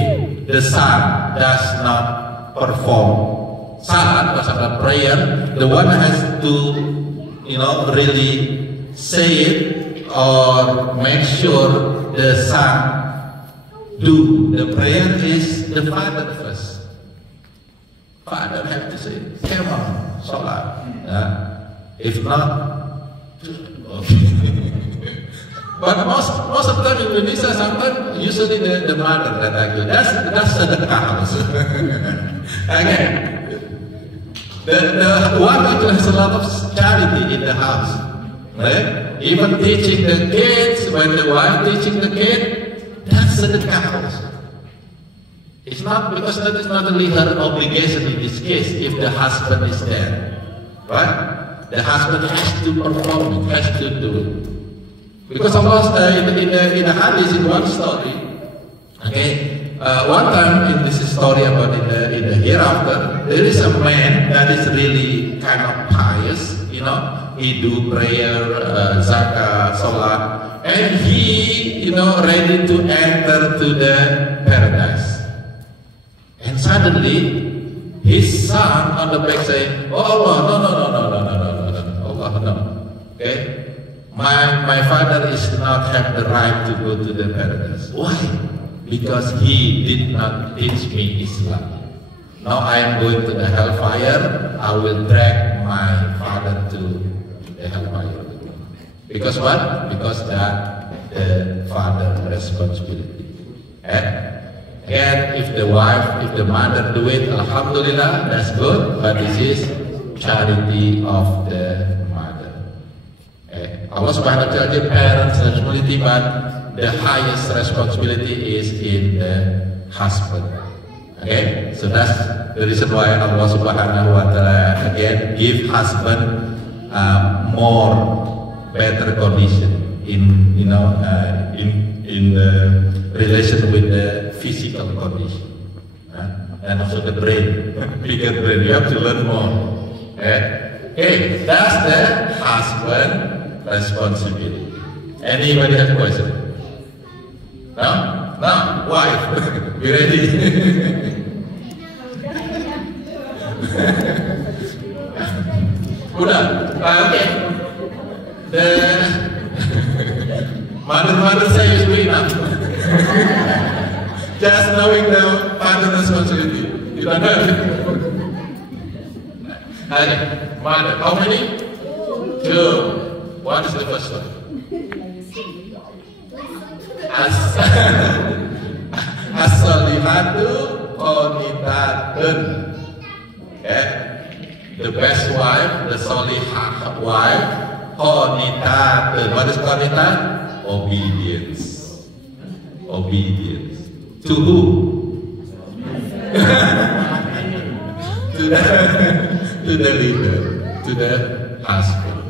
the son does not perform salat, for example, prayer, the one has to, really say it or make sure the son do the prayer is the father first. Father have to say, come on, salat. If not, okay. But most of the time in Indonesia, sometimes usually the mother that I do. That's sedekah also. Again, the one who has a lot of charity in the house, right? Even teaching the kids, when the wife teaching the kid, that's sedekah also. It's not because that is not only her obligation in this case if the husband is there, right? The husband has to perform it, has to do it. Because Allah in the hadith in one story, okay, one time in this story about in the hereafter, there is a man that is really kind of pious, he do prayer, zakah, salat, and he, ready to enter to the paradise. And suddenly, his son on the back saying, "Oh Allah, no, Allah, no. Okay, my father is not have the right to go to the paradise. Why? Because he did not teach me Islam. Now I am going to the hellfire. I will drag my father to the hellfire. Because what? Because that the father responsibility. And if the mother do it, alhamdulillah, that's good, but this is charity of the mother. Allah subhanahu wa ta'ala gave parents responsibility, but the highest responsibility is in the husband. Okay, so that's the reason why Allah subhanahu wa ta'ala again give husband better condition in the relation with the physical condition, and also the brain, bigger brain. You have to learn more. Okay, that's the husband responsibility. Anybody have a question? No? No? Wife, be ready. Udah? Okay. The mother say is good enough. Just knowing the father responsibility. You don't know. Mother, how many? 2. What is the first one? As-salihatu qanitatun. Okay. The best wife, the salihah wife, qanitatun. What is qanitat? Obedience. Obedience. To who? to the leader, to the husband.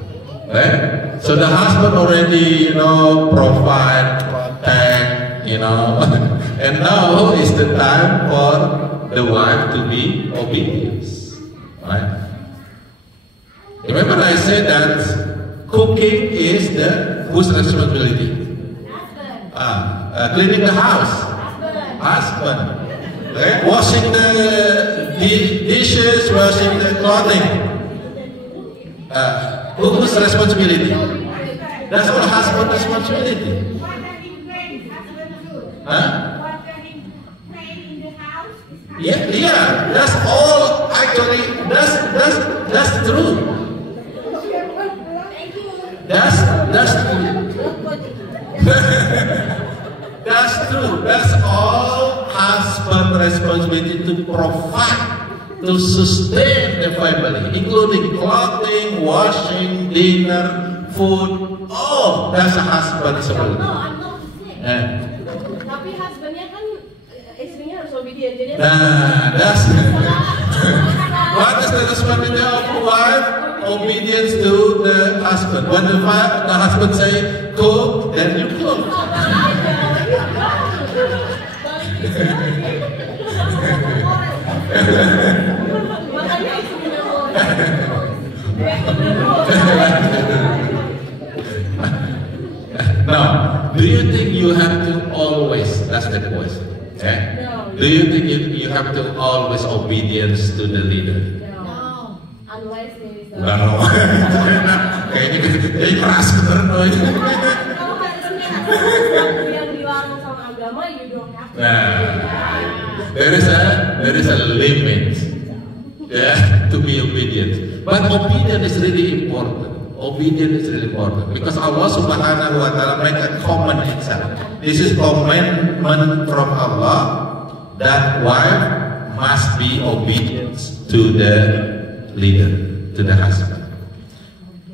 Right? So the husband already, provide, protect, and now is the time for the wife to be obedient. Right? Remember I said that cooking is whose responsibility? Cleaning the house. Husband. Right? Washing the dishes, washing the clothing. Whose responsibility? That's all husband's responsibility. Yeah, that's all actually, that's true. That's That's true. That's all husband responsibility to provide to sustain the family, including clothing, washing, dinner, food. Oh, that's a husband responsibility. No, I'm not saying. Tapi husbandnya kan istrinya harus obedient. Jadi Nah, that's what is the responsibility of wife? Obedience to the husband. When the husband say cook, then you cook. Makanya istrinya mau. Now, do you think you have to always? That's the question. Eh? No. Do you think you have to always obedience to the leader? No. Unless there is a... No. Kayaknya keras bener doi. Kalau harusnya sesuatu yang dilarang sama agama, you don't have to. Nah, there is a limit, to be obedient. But obedience is really important. Obedience is really important because Allah Subhanahu wa Taala make a command itself. This is commandment from Allah that wife must be obedient to the leader, to the husband.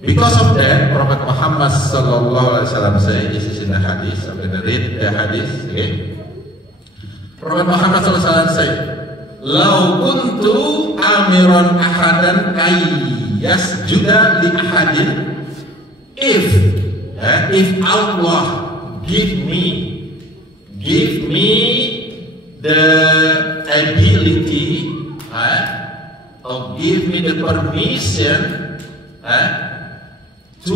Because of that, Prophet Muhammad sallallahu alaihi wasallam said, this is in the hadith. I'm going to read the hadith. Okay. Prophet Muhammad sallallahu alaihi wasallam said, "Lau kuntu amiran ahadan yasjuda li ahadin." If Allah give me the ability, or give me the permission to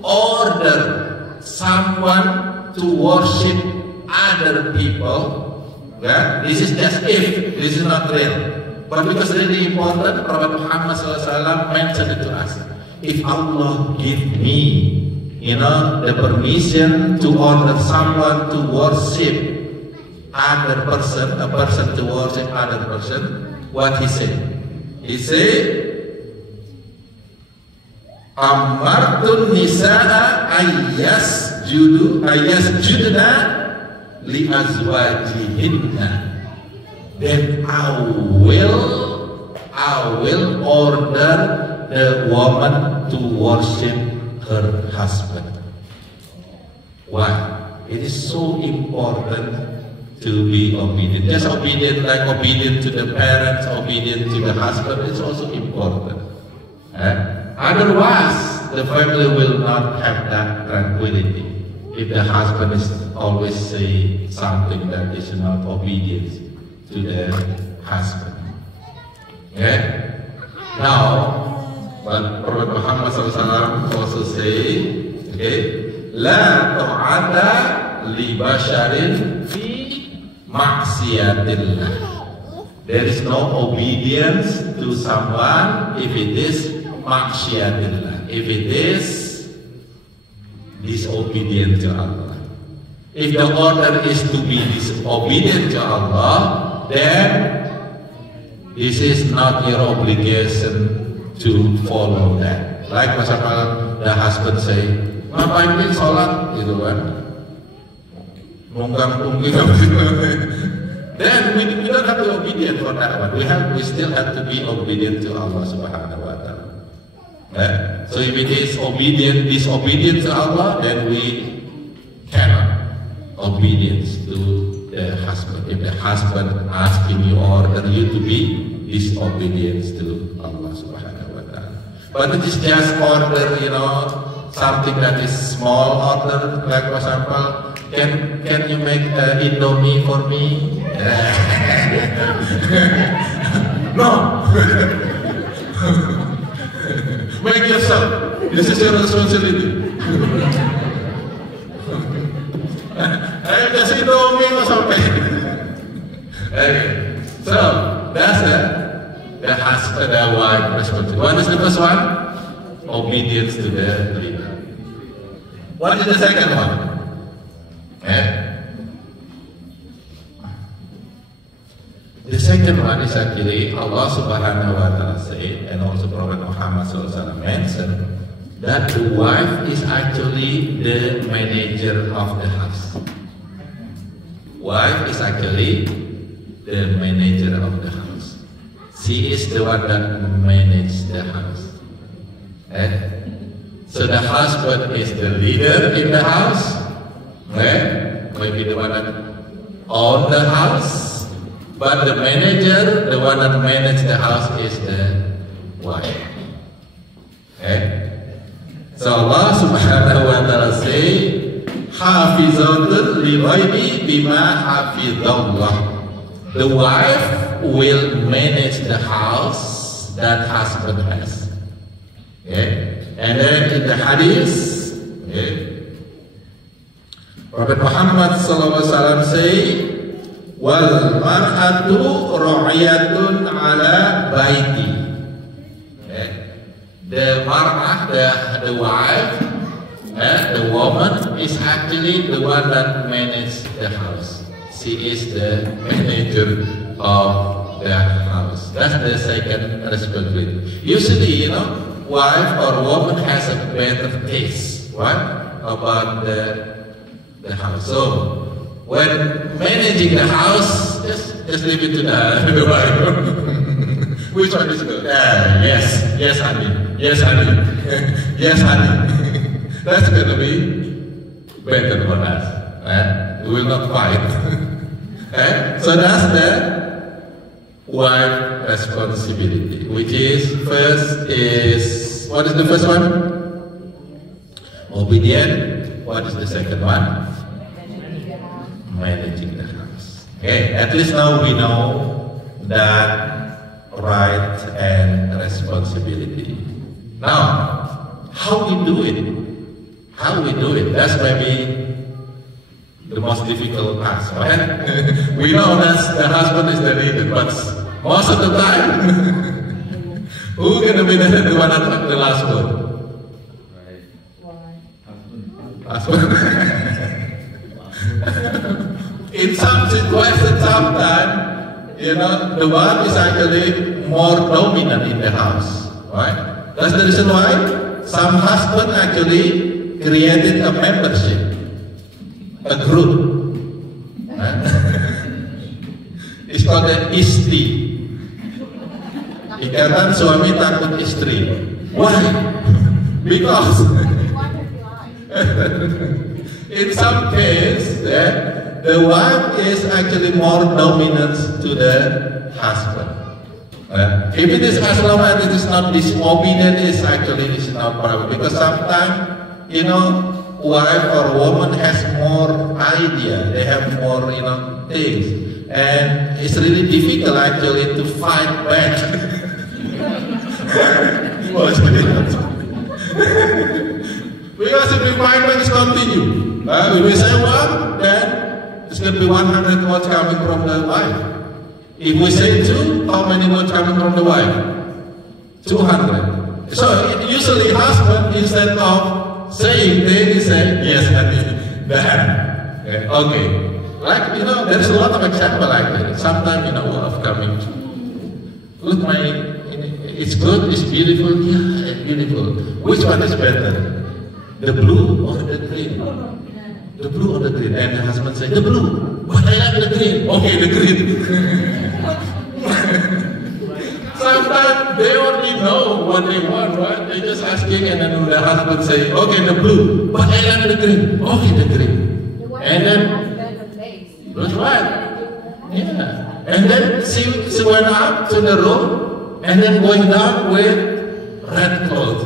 order someone to worship other people. This is just if, this is not real. But because really important, Prophet Muhammad SAW mentioned it to us. If Allah give me, the permission to order someone to worship other person, a person to worship other person, what he said? He said, Amartun nisa'a ayyasjudna li azwajihinna. Then I will order the woman to worship her husband. Why? It is so important to be obedient. Just obedient, like obedient to the parents, obedient to the husband, it's also important. Otherwise, the family will not have that tranquility. If the husband is always say something that is not obedience to the husband. Okay? Now, what Prophet Muhammad SAW also say, okay, La ta'ata li basharin fi maksiatillah. There is no obedience to someone if it is maksiatillah. If it is disobedient to Allah. If the order is to be disobedient to Allah, then this is not your obligation to follow that. Like misalkan the husband say, ngapain nih sholat, gitu kan? Nunggang-nunggi. Then we don't have to be obedient for that one. We still have to be obedient to Allah Subhanahu wa Ta'ala. So if it is disobedient to Allah, then we cannot obedience to the husband. If the husband asking you, order you to be disobedience to Allah Subhanahu wa Ta'ala. But it is just order, something that is small order, like for example, can you make Indomie for me? No. Make yourself. This is your responsibility. Just Indomie or something. Okay. So that's the husband and wife responsibility. What is the first one? Obedience to the leader. What is the second one? The second one is actually Allah Subhanahu wa Ta'ala said, and also Prophet Muhammad SAW mentioned, that the wife is actually the manager of the house. Wife is actually the manager of the house. She is the one that manages the house. So the husband is the leader in the house. Maybe the one that owns the house. But the manager, the one that manages the house, is the wife. So Allah subhanahu wa ta'ala say, Hafizatun li ghaibi bima hafizallah. The wife will manage the house that husband has. And then in the hadith, Prophet Muhammad SAW say, wal mar'atu ra'iyatun ala baiti. The mar'ah, the wife, the woman is actually the one that manages the house. She is the manager of the house. That's the second responsibility. Usually, wife or woman has a better taste, about the house. So when managing the house, just leave it to the wife. Which one is good? Yes, honey. Yes, honey. Yes, honey. That's gonna be better for us. We will not fight. So that's the wife responsibility, which is first is, what is the first one? Obedient. What is the second one? Managing the house. At least now we know that right and responsibility. Now, how we do it? That's maybe the most difficult task, right? We know that the husband is the leader, but most of the time, who's gonna be the one at the last word? Husband. In some situations, sometimes, the wife is actually more dominant in the house, right? That's the reason why some husband actually created a membership, a group. It's called the istri. Ikatan suami takut istri. Why? Because in some cases, the wife is actually more dominant to the husband. If it is as long as it is not disobedient, it's not problem. Because sometimes, wife or woman has more idea. They have more, things. And it's really difficult actually to fight back. Because if we fight back, it's continue. If we say one, then it's going to be 100 words coming from the wife. If we say two, how many words coming from the wife? 200. So usually husband, instead of saying, they say, yes, honey, then. Okay. Like, there's a lot of example like that. Sometimes, of coming to, look, it's good, it's beautiful, yeah, it's beautiful. Which one is better? The blue or the green? The blue or the green? And the husband said, the blue. But I like the green. Okay, the green. Sometimes they already know what they want, right? They're just asking, and then the husband say, okay, the blue. But I like the green. Okay, the green. And then, that's right. Yeah. And then she went up to the room, and then going down with red clothes.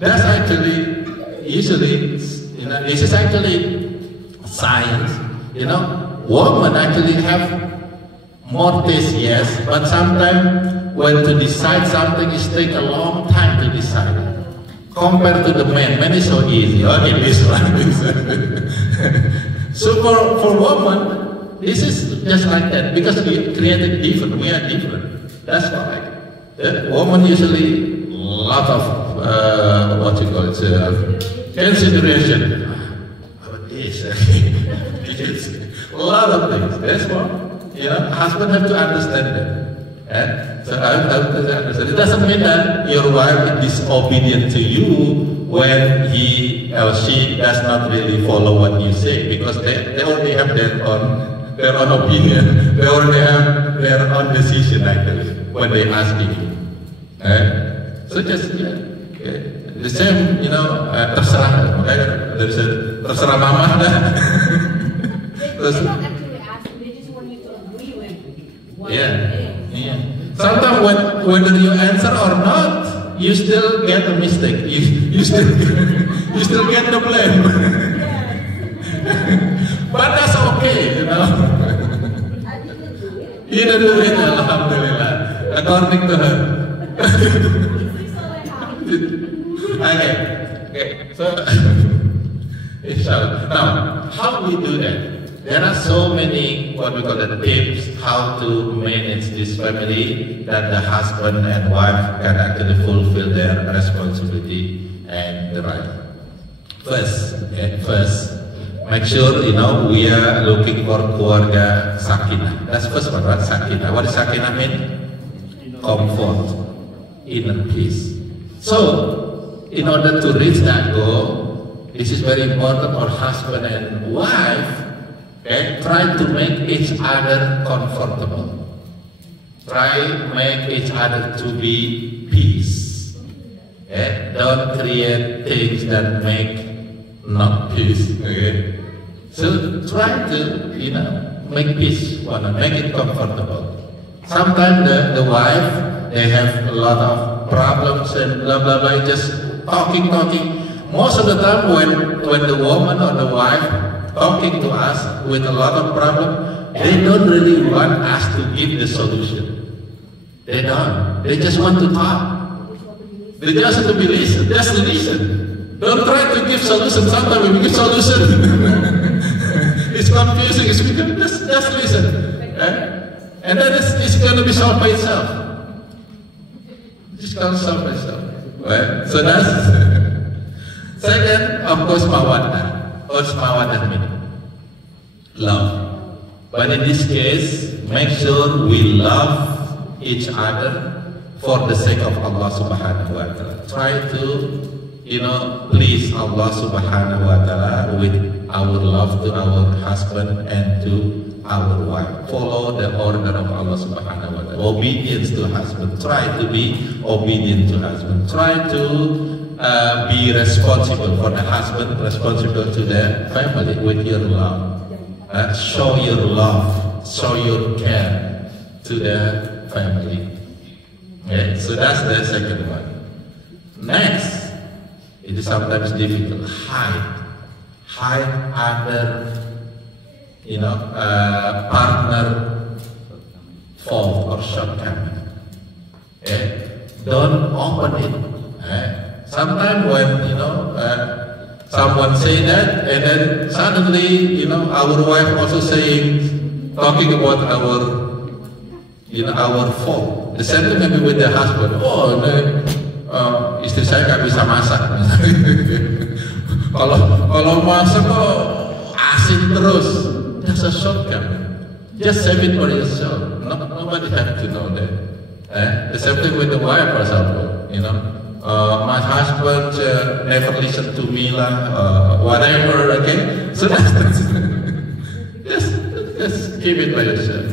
That's actually, usually, this is actually science. Women actually have more taste, yes, but sometimes when to decide something, it takes a long time to decide. Compared to the man is so easy. Okay, this one. So for women, this is just like that because we created different. We are different. That's why the woman usually lot of consideration. Yes, a lot of things. That's why husband have to understand that. So I have to understand. It doesn't mean that your wife is disobedient to you when he or she does not really follow what you say, because they already have their own their own opinion, they have their own decision actually when they asking you. So just the same, terserah, terserah mama dah. They don't actually ask you, they just want you to agree with what Yeah. it is. Sometimes whether you answer or not, you still get a mistake. You still get the blame. But that's okay, I didn't do it. You didn't do it, alhamdulillah. According to her. Okay. So, inshallah. Now, how we do that? There are so many, what we call the tips, how to manage this family that the husband and wife can actually fulfill their responsibility and the right. First, make sure we are looking for keluarga sakinah. That's first one, right? Sakinah. What does sakinah mean? Comfort, inner peace. So, in order to reach that goal, this is very important for husband and wife. Try to make each other comfortable. Try make each other to be peace. Don't create things that make not peace. So try to make peace. Make it comfortable. Sometimes the wife, they have a lot of problems and blah blah blah. Just talking. Most of the time when the woman or the wife talking to us with a lot of problem, they don't really want us to give the solution. They don't. They just want to talk. They just want to be listen. Just listen. Don't try to give solution. Sometimes when we give solution, it's confusing. It's because just listen, and then it's going to be solved by itself. It's going to solve by itself. Right? So that's second. Of course, mawaddah. What's mawaddah meaning? Love. But in this case, make sure we love each other for the sake of Allah subhanahu wa ta'ala. Try to, please Allah subhanahu wa ta'ala with our love to our husband and to our wife. Follow the order of Allah subhanahu wa ta'ala. Obedience to husband. Try to be obedient to husband. Try to be responsible for the husband, responsible to the family with your love. Show your love, show your care to the family. So that's the second one. Next, it is sometimes difficult. Hide under, partner fault or shortcoming. Don't open it. Sometimes when someone say that, and then suddenly our wife also talking about our fault. The same maybe with the husband. Istri saya nggak bisa masak. Kalau masak kok asin terus. That's a shortcoming. Just save it for yourself. Nobody have to know that. The same thing with the wife, for example. My husband never listen to me whatever, okay? So just keep it by yourself.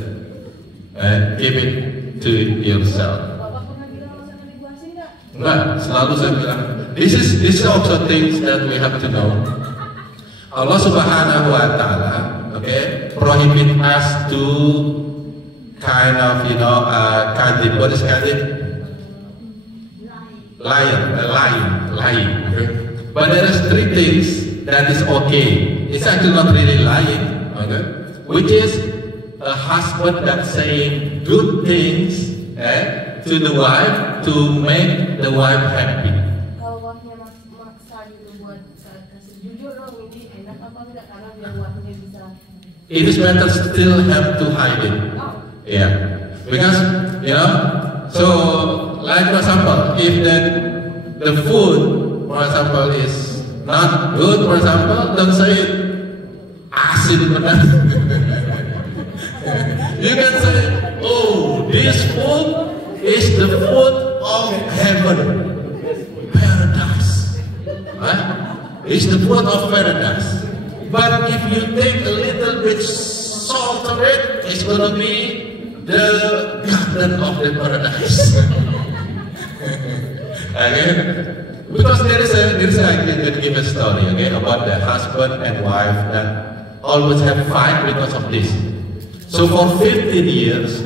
Keep it to yourself. Bapak pernah bilang alasan negosiasi nggak? Enggak, selalu saya bilang. This is also things that we have to know. Allah subhanahu wa ta'ala, prohibit us to kind of, kadib. What is kadib? Lying. Okay? But there are three things that is okay. It's actually not really lying, okay? Which is a husband that's saying good things to the wife to make the wife happy. Kalau wafnya maksa gitu buat kasih jujur dong, ini enak apa enggak, karena biar wafnya bisa. It is better still have to hide it. Yeah, because so like for example, if the food, for example, is not good, for example, don't say it asin benar. You can say, oh, this food is the food of heaven, paradise. It's the food of paradise. But if you take a little bit salt of it is going to be the garden of the paradise. Okay? Because there is I can give a story, okay, about the husband and wife that always have fight because of this. So for 15 years,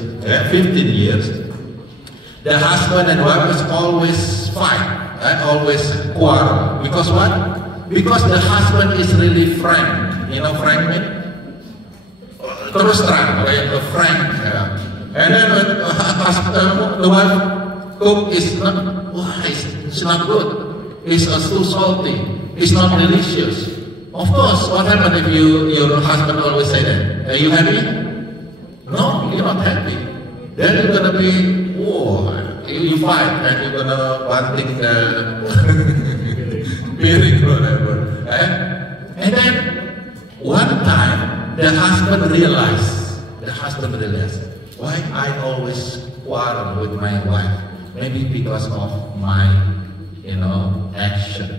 the husband and wife is always fight, always quarrel. Because what? Because the husband is really frank. You know frank mean? Terus terang, okay? Frank. And then when the wife cook is not, it's not good. It's too salty. It's not delicious. Of course, what happens if your husband always say that? Are you happy? No, you're not happy. Then you're gonna be, you fight and you're gonna wanting piring or whatever. And then one time the husband realized, why I always quarrel with my wife? Maybe because of my action.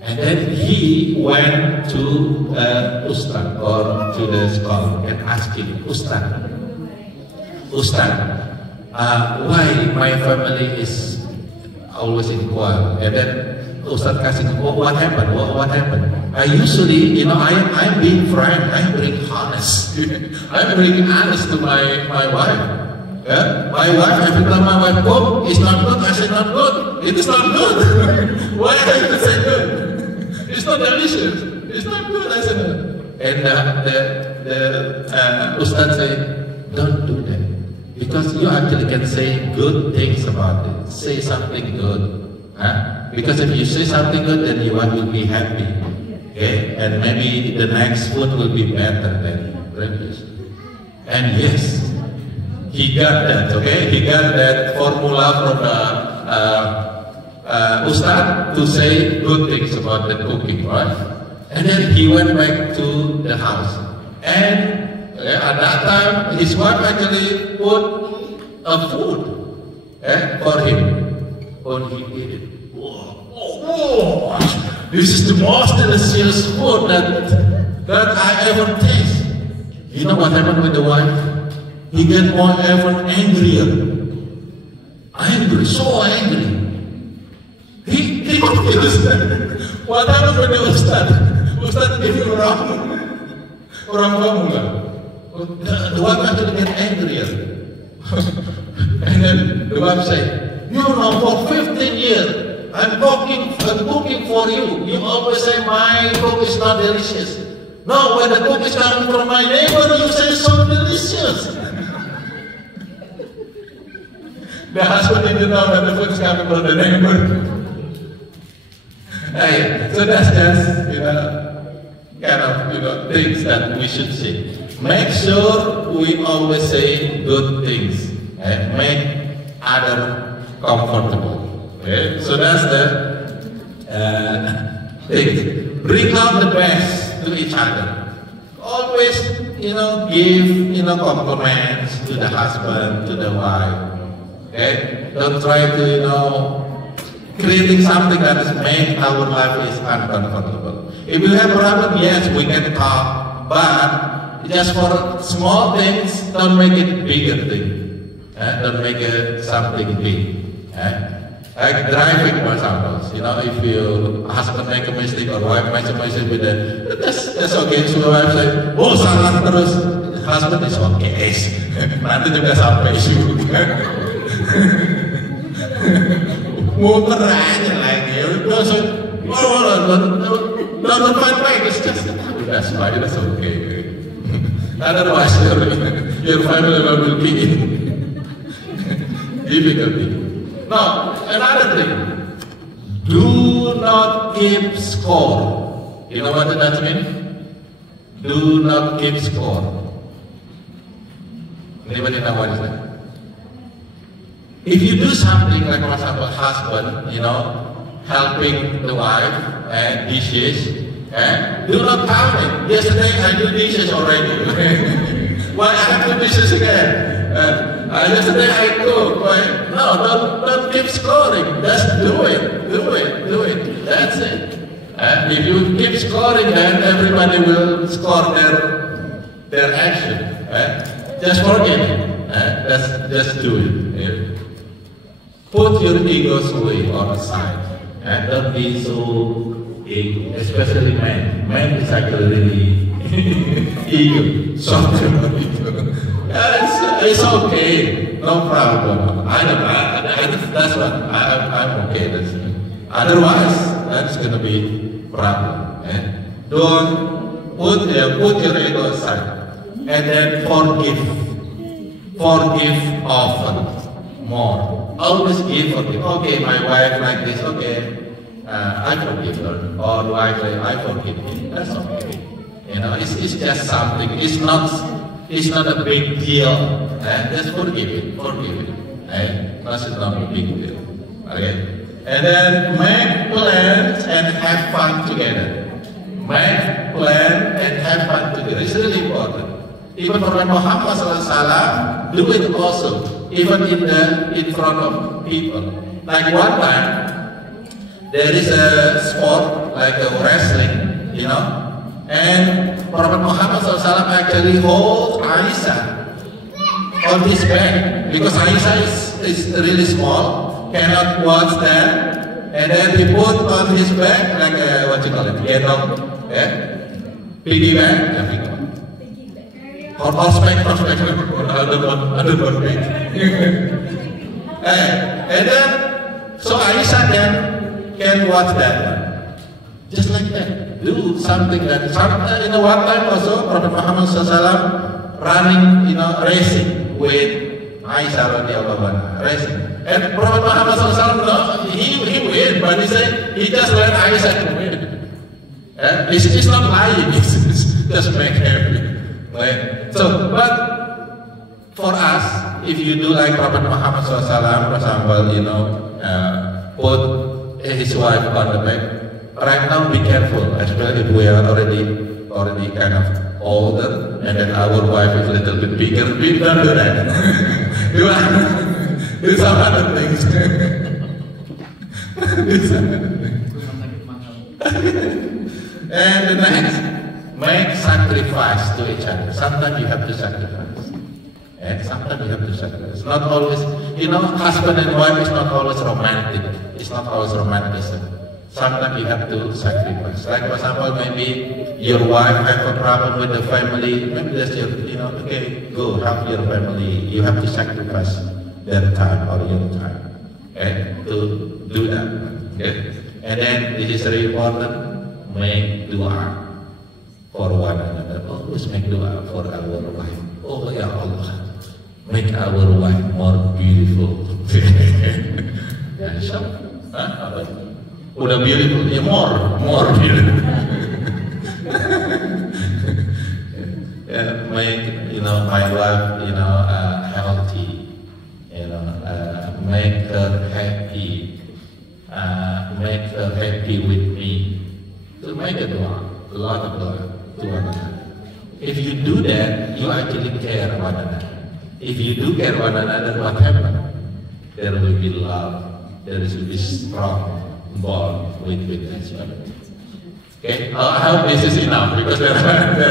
And then he went to Ustad or to the scholar and asked him, Ustad, why my family is always in quarrel? And then Ustad kasih, what happened? What happened? I usually, I'm being frank, I'm being honest. I'm being honest to my wife. Yeah? My wife, every time my wife cook, it's not good. I say not good. It is not good. Why do you say good? It's not delicious. It's not good. I said, and the Ustad said, don't do that, because you actually can say good things about it. Say something good, because if you say something good, then your wife will be happy. Okay, and maybe the next food will be better than previous. And yes. He got that, okay? He got that formula from Ustad to say good things about the cooking, right? And then he went back to the house. And at that time, his wife actually put a food for him. When he ate it, this is the most delicious food that I ever tasted. You know what happened with the wife? He get more ever angrier. So angry. He confused that. What happened with the Ustad? Ustad gave you wrong formula. The wife actually get angrier. And then the wife said, for 15 years, I'm cooking for you. You always say my cook is not delicious. No, when the cook is coming from my neighbor, you say so delicious. The husband didn't know that the food is coming from the neighbor. So that's just, kind of, things that we should say. Make sure we always say good things and make other comfortable. Okay? So that's the thing. Bring out the best to each other. Always, give, compliments to the husband, to the wife. Okay? Don't try to, creating something that is make our life is uncomfortable. If you have a problem, yes, we can talk, but just for small things, don't make it bigger thing. Don't make it something big. Like driving, for example. If your husband make a mistake or wife makes a mistake with it, that's okay. So the wife say, salah terus. Husband is okay. Nanti juga sampai juga. Muter aja lagi. Don't fight back. It's just that's fine. That's okay. Otherwise, your family will be in difficulty. Now, another thing. Do not keep score. You know what that means? Do not keep score. Anybody know what is that? If you do something like, for example, husband, helping the wife and dishes, do not count it. Yesterday I do dishes already. Why I have to do dishes again? Yesterday I cook. No, don't keep scoring. Just do it. That's it. If you keep scoring, then everybody will score their action. Just forget it. Just do it. Put your egos away on the side. Don't be so ego, especially men. Men is actually really ego. It's okay, no problem. That's what I'm okay. Otherwise, that's gonna be problem. Don't put your ego aside, and then forgive often, more. Always give, forgive. Okay, my wife like this. Okay, I forgive her, or wife, I forgive him. That's okay. It's just something. It's not a big deal. Just forgive it. That's not a big deal. Okay. And then make plans and have fun together. Make plan and have fun together. It's really important. Even Prophet Muhammad SAW do it also, even in front of people. Like one time, there is a sport like a wrestling, and Prophet Muhammad SAW actually holds Aisyah on his back because Aisyah is really small, cannot watch that, and then he put on his back like a, what you call it, piggy bank, or horseback, other one page. And then, so Aisyah then can watch that, just like that. Do something that, one time also, Prophet Muhammad SAW running, racing with Aisyah radiallahu anha, racing. And Prophet Muhammad SAW, no, he win, but he said, he just let Aisyah to win. It's not lying, it's just make happy. Right? So, but for us, if you do like Prophet Muhammad SAW, for example, put his wife on the back. Right now, be careful, especially if we are already kind of older, and then our wife is a little bit bigger. We don't do that. Do some other things. And the next, make sacrifice to each other. Sometimes you have to sacrifice. And sometimes you have to sacrifice. Not always, husband and wife is not always romantic. It's not always romanticism. Sometimes you have to sacrifice. Like for example, maybe your wife have a problem with the family. Maybe that's your, okay, go help your family. You have to sacrifice their time or your time, to do that. Okay? And then this is very important. Make dua for one another. Always make dua for our wife. Oh ya Allah, make our wife more beautiful. Ya insyaAllah. Udah beautiful, ya more beautiful. Make my wife healthy. Make her happy. Make her happy with me. To make a dua, a lot of dua to one another. If you do that, you actually care one another. If you do care one another, what happens? There will be love. There will be strong bond with each other. Okay, I hope this is enough because there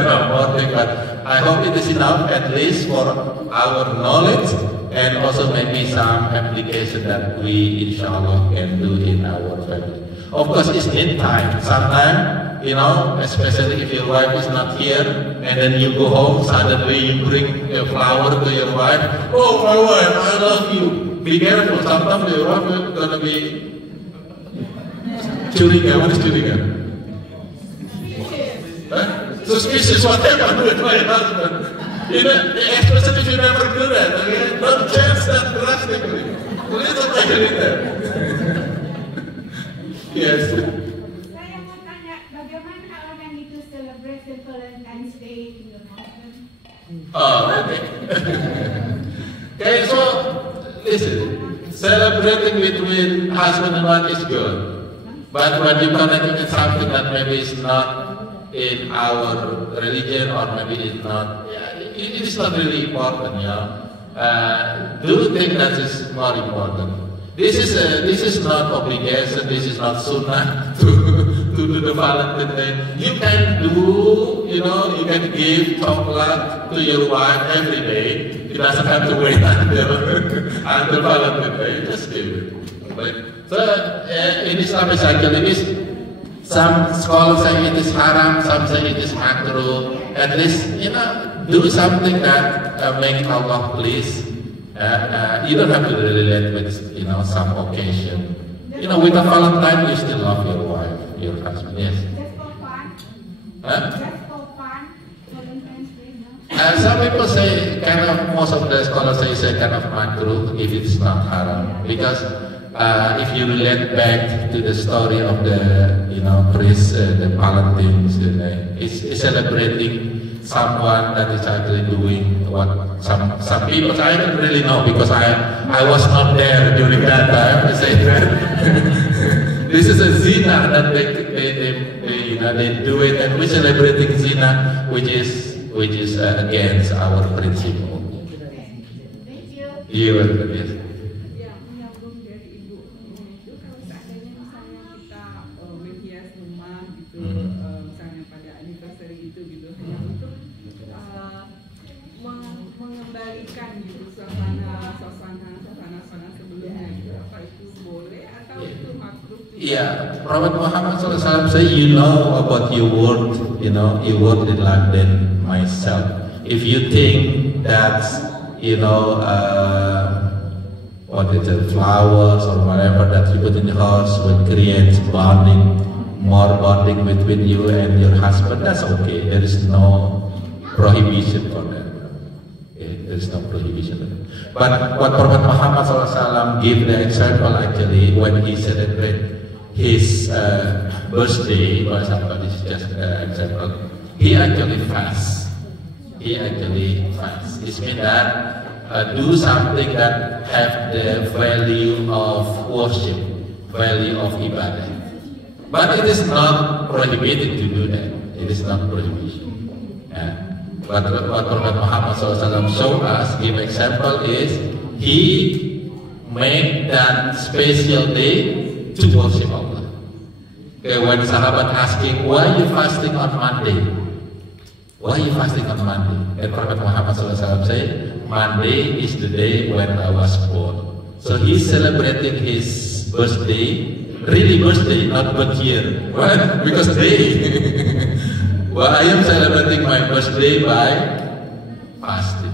are more things, but I hope it is enough at least for our knowledge and also maybe some application that we inshallah can do in our family. Of course, it's need time. Sometimes, especially if your wife is not here, and then you go home, suddenly you bring a flower to your wife. Oh, my wife, I love you. Be careful. Sometimes your wife is gonna be curiga. What is curiga? Suspicious. What happened with my husband? Especially if you never do that. Okay? Don't change that drastically. Little by little. Yes. Saya mau tanya, bagaimana orang itu celebrate the Valentine's Day in the mountain? Oh, okay. Okay, so listen, celebrating between husband and wife is good, but when you connect with something that maybe is not in our religion or maybe it's not, it is not really important. Do think that is more important. This is not obligation. This is not sunnah to do the Valentine's Day. You can do, you know, you can give chocolate to your wife every day. You doesn't have to wait until Valentine's Day. Just give it. Right? So in Islam actually is some scholars say it is haram, some say it is makruh. At least, you know, do something that make Allah pleased. You don't have to relate with, you know, some occasion. You know, with a Valentine, you still love your wife, your husband. Yes. Just for fun. Huh? Just for fun. Valentine's Day, no? Some people say, kind of, most of the scholars say kind of makruh if it's not haram, because if you relate back to the story of the, you know, priest, the Valentines, is celebrating someone that is actually doing what some people, I don't really know because I was not there during that time to say that. This is a zina that they do it, and we're celebrating zina, which is against our principle. Thank you. You will, yes. Ya, menyambung dari ibu itu kalau seandainya misalnya kita menghias rumah gitu, misalnya pada anniversary itu gitu, hanya untuk mengembalikan gitu suasana sebelumnya gitu, apa itu boleh atau itu makruh? Yeah, Prophet Muhammad SAW said, you know about your word, you know, your word in life than myself. If you think that's, you know, what is it, flowers or whatever that you put in the house will create bonding, more bonding between you and your husband, that's okay. There is no prohibition for that. There is no prohibition. But what Prophet Muhammad SAW gave the example actually when he celebrated his birthday, for example, this is just an example, he actually fasts. He actually fasts. It means that do something that have the value of worship, value of ibadah. But it is not prohibited to do that. It is not prohibition. Yeah. What Prophet Muhammad SAW showed us, give example is, he made that special day to worship Allah. Okay, when sahabat asking, why are you fasting on Monday? Why are you fasting on Monday? And Prophet Muhammad SAW said, Monday is the day when I was born. So he's celebrating his birthday, really birthday, not birth year. What? Because day. Well, I am celebrating my birthday by fasting,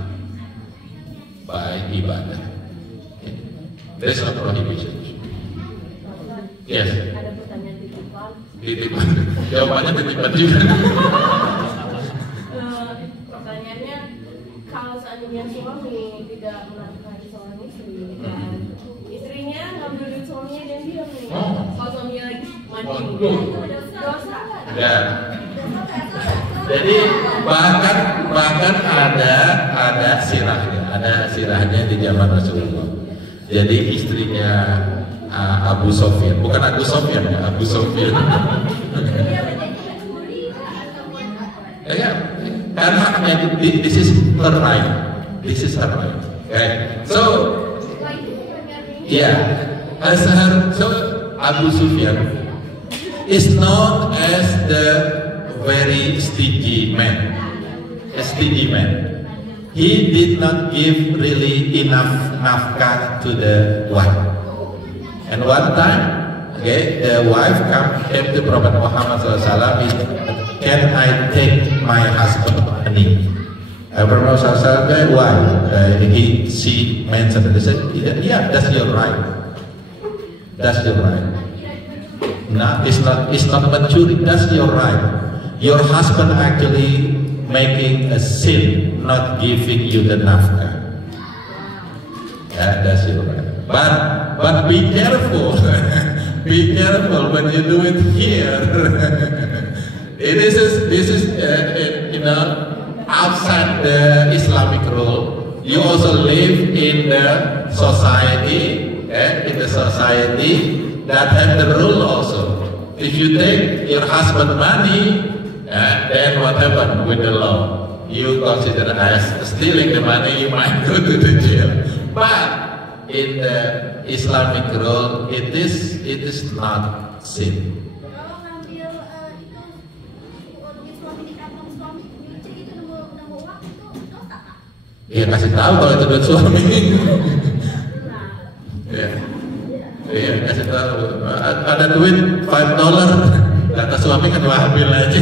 by ibadah. Okay. There's no prohibition. Yes. Ada pertanyaan titipan. Titipan. Jawabannya titipan juga. Pertanyaannya, kalau seandainya suami tidak melakukan seorang istri, dan istrinya ngambil duit suaminya dan dia meninggal, kalau suaminya lagi mandi, dosa nggak? Ya. Jadi bahkan ada sirahnya di zaman Rasulullah. Jadi istrinya Abu Sofyan, bukan Abu Sofyan ya, Abu Sofyan. Ya, karena this is her right. This is her right. Okay. So, yeah, so Abu Sufyan is known as the very stingy man. A stingy man. He did not give really enough nafkah to the wife. And one time, okay, the wife came to Prophet Muhammad SAW. Can I take my husband money? Prophet Muhammad SAW said, why? She mentioned, he said, yeah, that's your right. That's your right. No, it's not maturity. That's your right. Your husband actually making a sin, not giving you the nafkah. Yeah, that's your right. But be careful. Be careful when you do it here. This is you know, outside the Islamic rule. You also live in the society, in the society that have the rule also. If you take your husband money, then what happened with the law? You consider as stealing the money, you might go to the jail. But in the Islamic rule, it is not sin. Kalau ngambil Ya kasih tahu kalau itu duit suami. Ya. Iya, kasih tahu. Ada duit $5, kata suami kan ambil aja.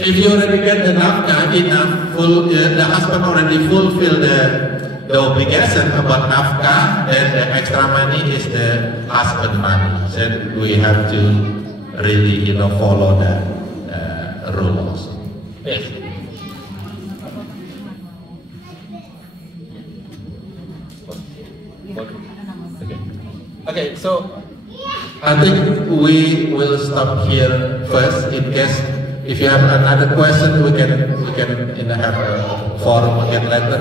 If you already get the nafkah enough, the husband already fulfill the obligation about nafkah, then the extra money is the husband money. So we have to really, follow the rule also. Yes. Okay, so I think we will stop here first. In case if you have another question, we can have a forum again later.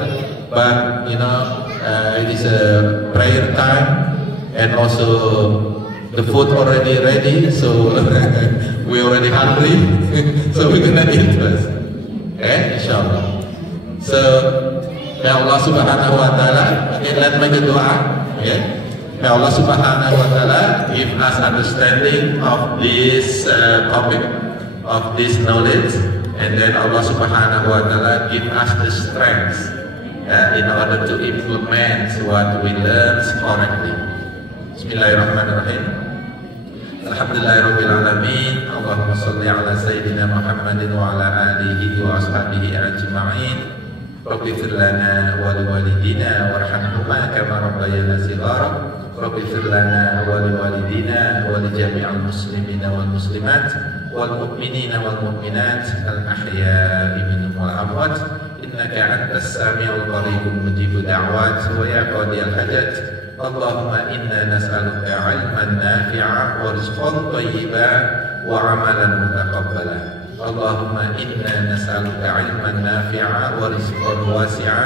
But it is a prayer time, and also the food already ready, so we already hungry, so we're gonna eat first. Okay, inshallah. So may Allah Subhanahu wa Taala, okay, let's make a dua. Okay. May Allah Subhanahu wa Taala give us understanding of this topic, of this knowledge, and then Allah Subhanahu wa Taala give us the strength in order to implement what we learn correctly. Bismillahirrahmanirrahim. Alhamdulillahirabbil alamin. Allahumma shalli ala sayyidina Muhammadin wa ala alihi wa ashabihi ajma'in. Rabbi fir lana wa liwalidina warhamhuma kama rabbayana shighara. Rabbi fir lana wa liwalidina wa li jami'il muslimina wal muslimat wal mu'minina wal mu'minat al ahya'i minhum wal amwat innaka antas sami'ul qaribul mujibud da'wat wa ya qadiyal hajat. Allahumma inna nas'aluka 'ilman nafi'a wa rizqan thayyiban wa 'amalan mutaqabbala. Allahumma inna nas'aluka 'ilman nafi'a wa rizqan wasi'a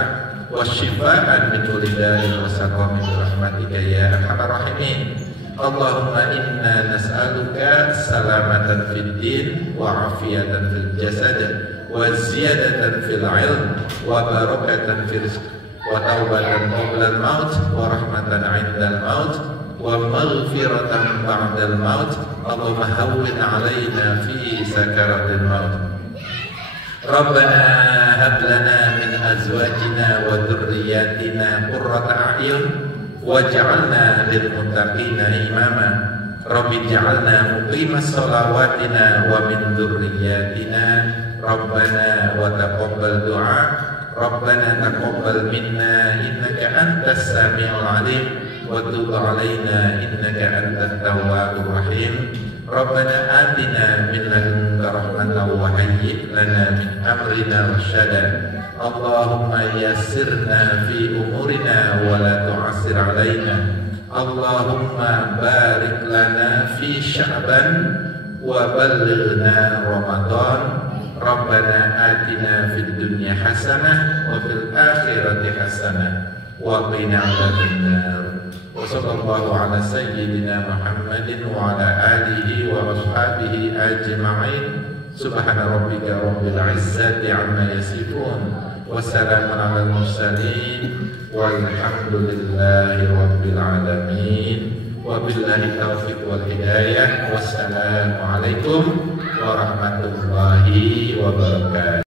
wasyifaan min kulli da'in wa saqamin bi rahmatika ya arhamar rahimin. Allahumma inna nas'aluka salamatan fid din wa afiyatan fil jasad wa ziyadatan fil ilm wa barakatan fil rizq wa taubatan qabla al maut wa rahmatan 'inda al maut wa maghfiratan ba'da al maut. Allahumma hawwin 'alaina fi sakaratil maut. Rabbana hab lana min azwajina wa dhurriyyatina qurrata a'yun waj'alna lil muttaqina imama. Rabbi ij'alna muqimas shalawatina wa min dhurriyyatina Rabbana wa taqabbal du'a. Rabbana taqabbal minna innaka antas sami'ul 'alim wa tub 'alaina innaka antat tawwabur rahim. Rabbana atina min ladunka rahmatan wa hayyi' lana min amrina rasyada. Allahumma yassirna fi umurina wa la tu'assir 'alaina. Allahumma barik lana fi Sya'ban wa ballighna Ramadan. Rabbana atina fid dunya hasanah wa fil akhirati hasanah wa qina 'adzabannar. Wa sallallahu ala sayyidina Muhammadin wa ala alihi wa ashabihi ajma'in. Subhana rabbika rabbil izzati amma yasifun wa salamun alal mursalin walhamdulillahi rabbil alamin. Wa billahi taufiq wal hidayah. Wassalamu alaikum warahmatullahi wabarakatuh.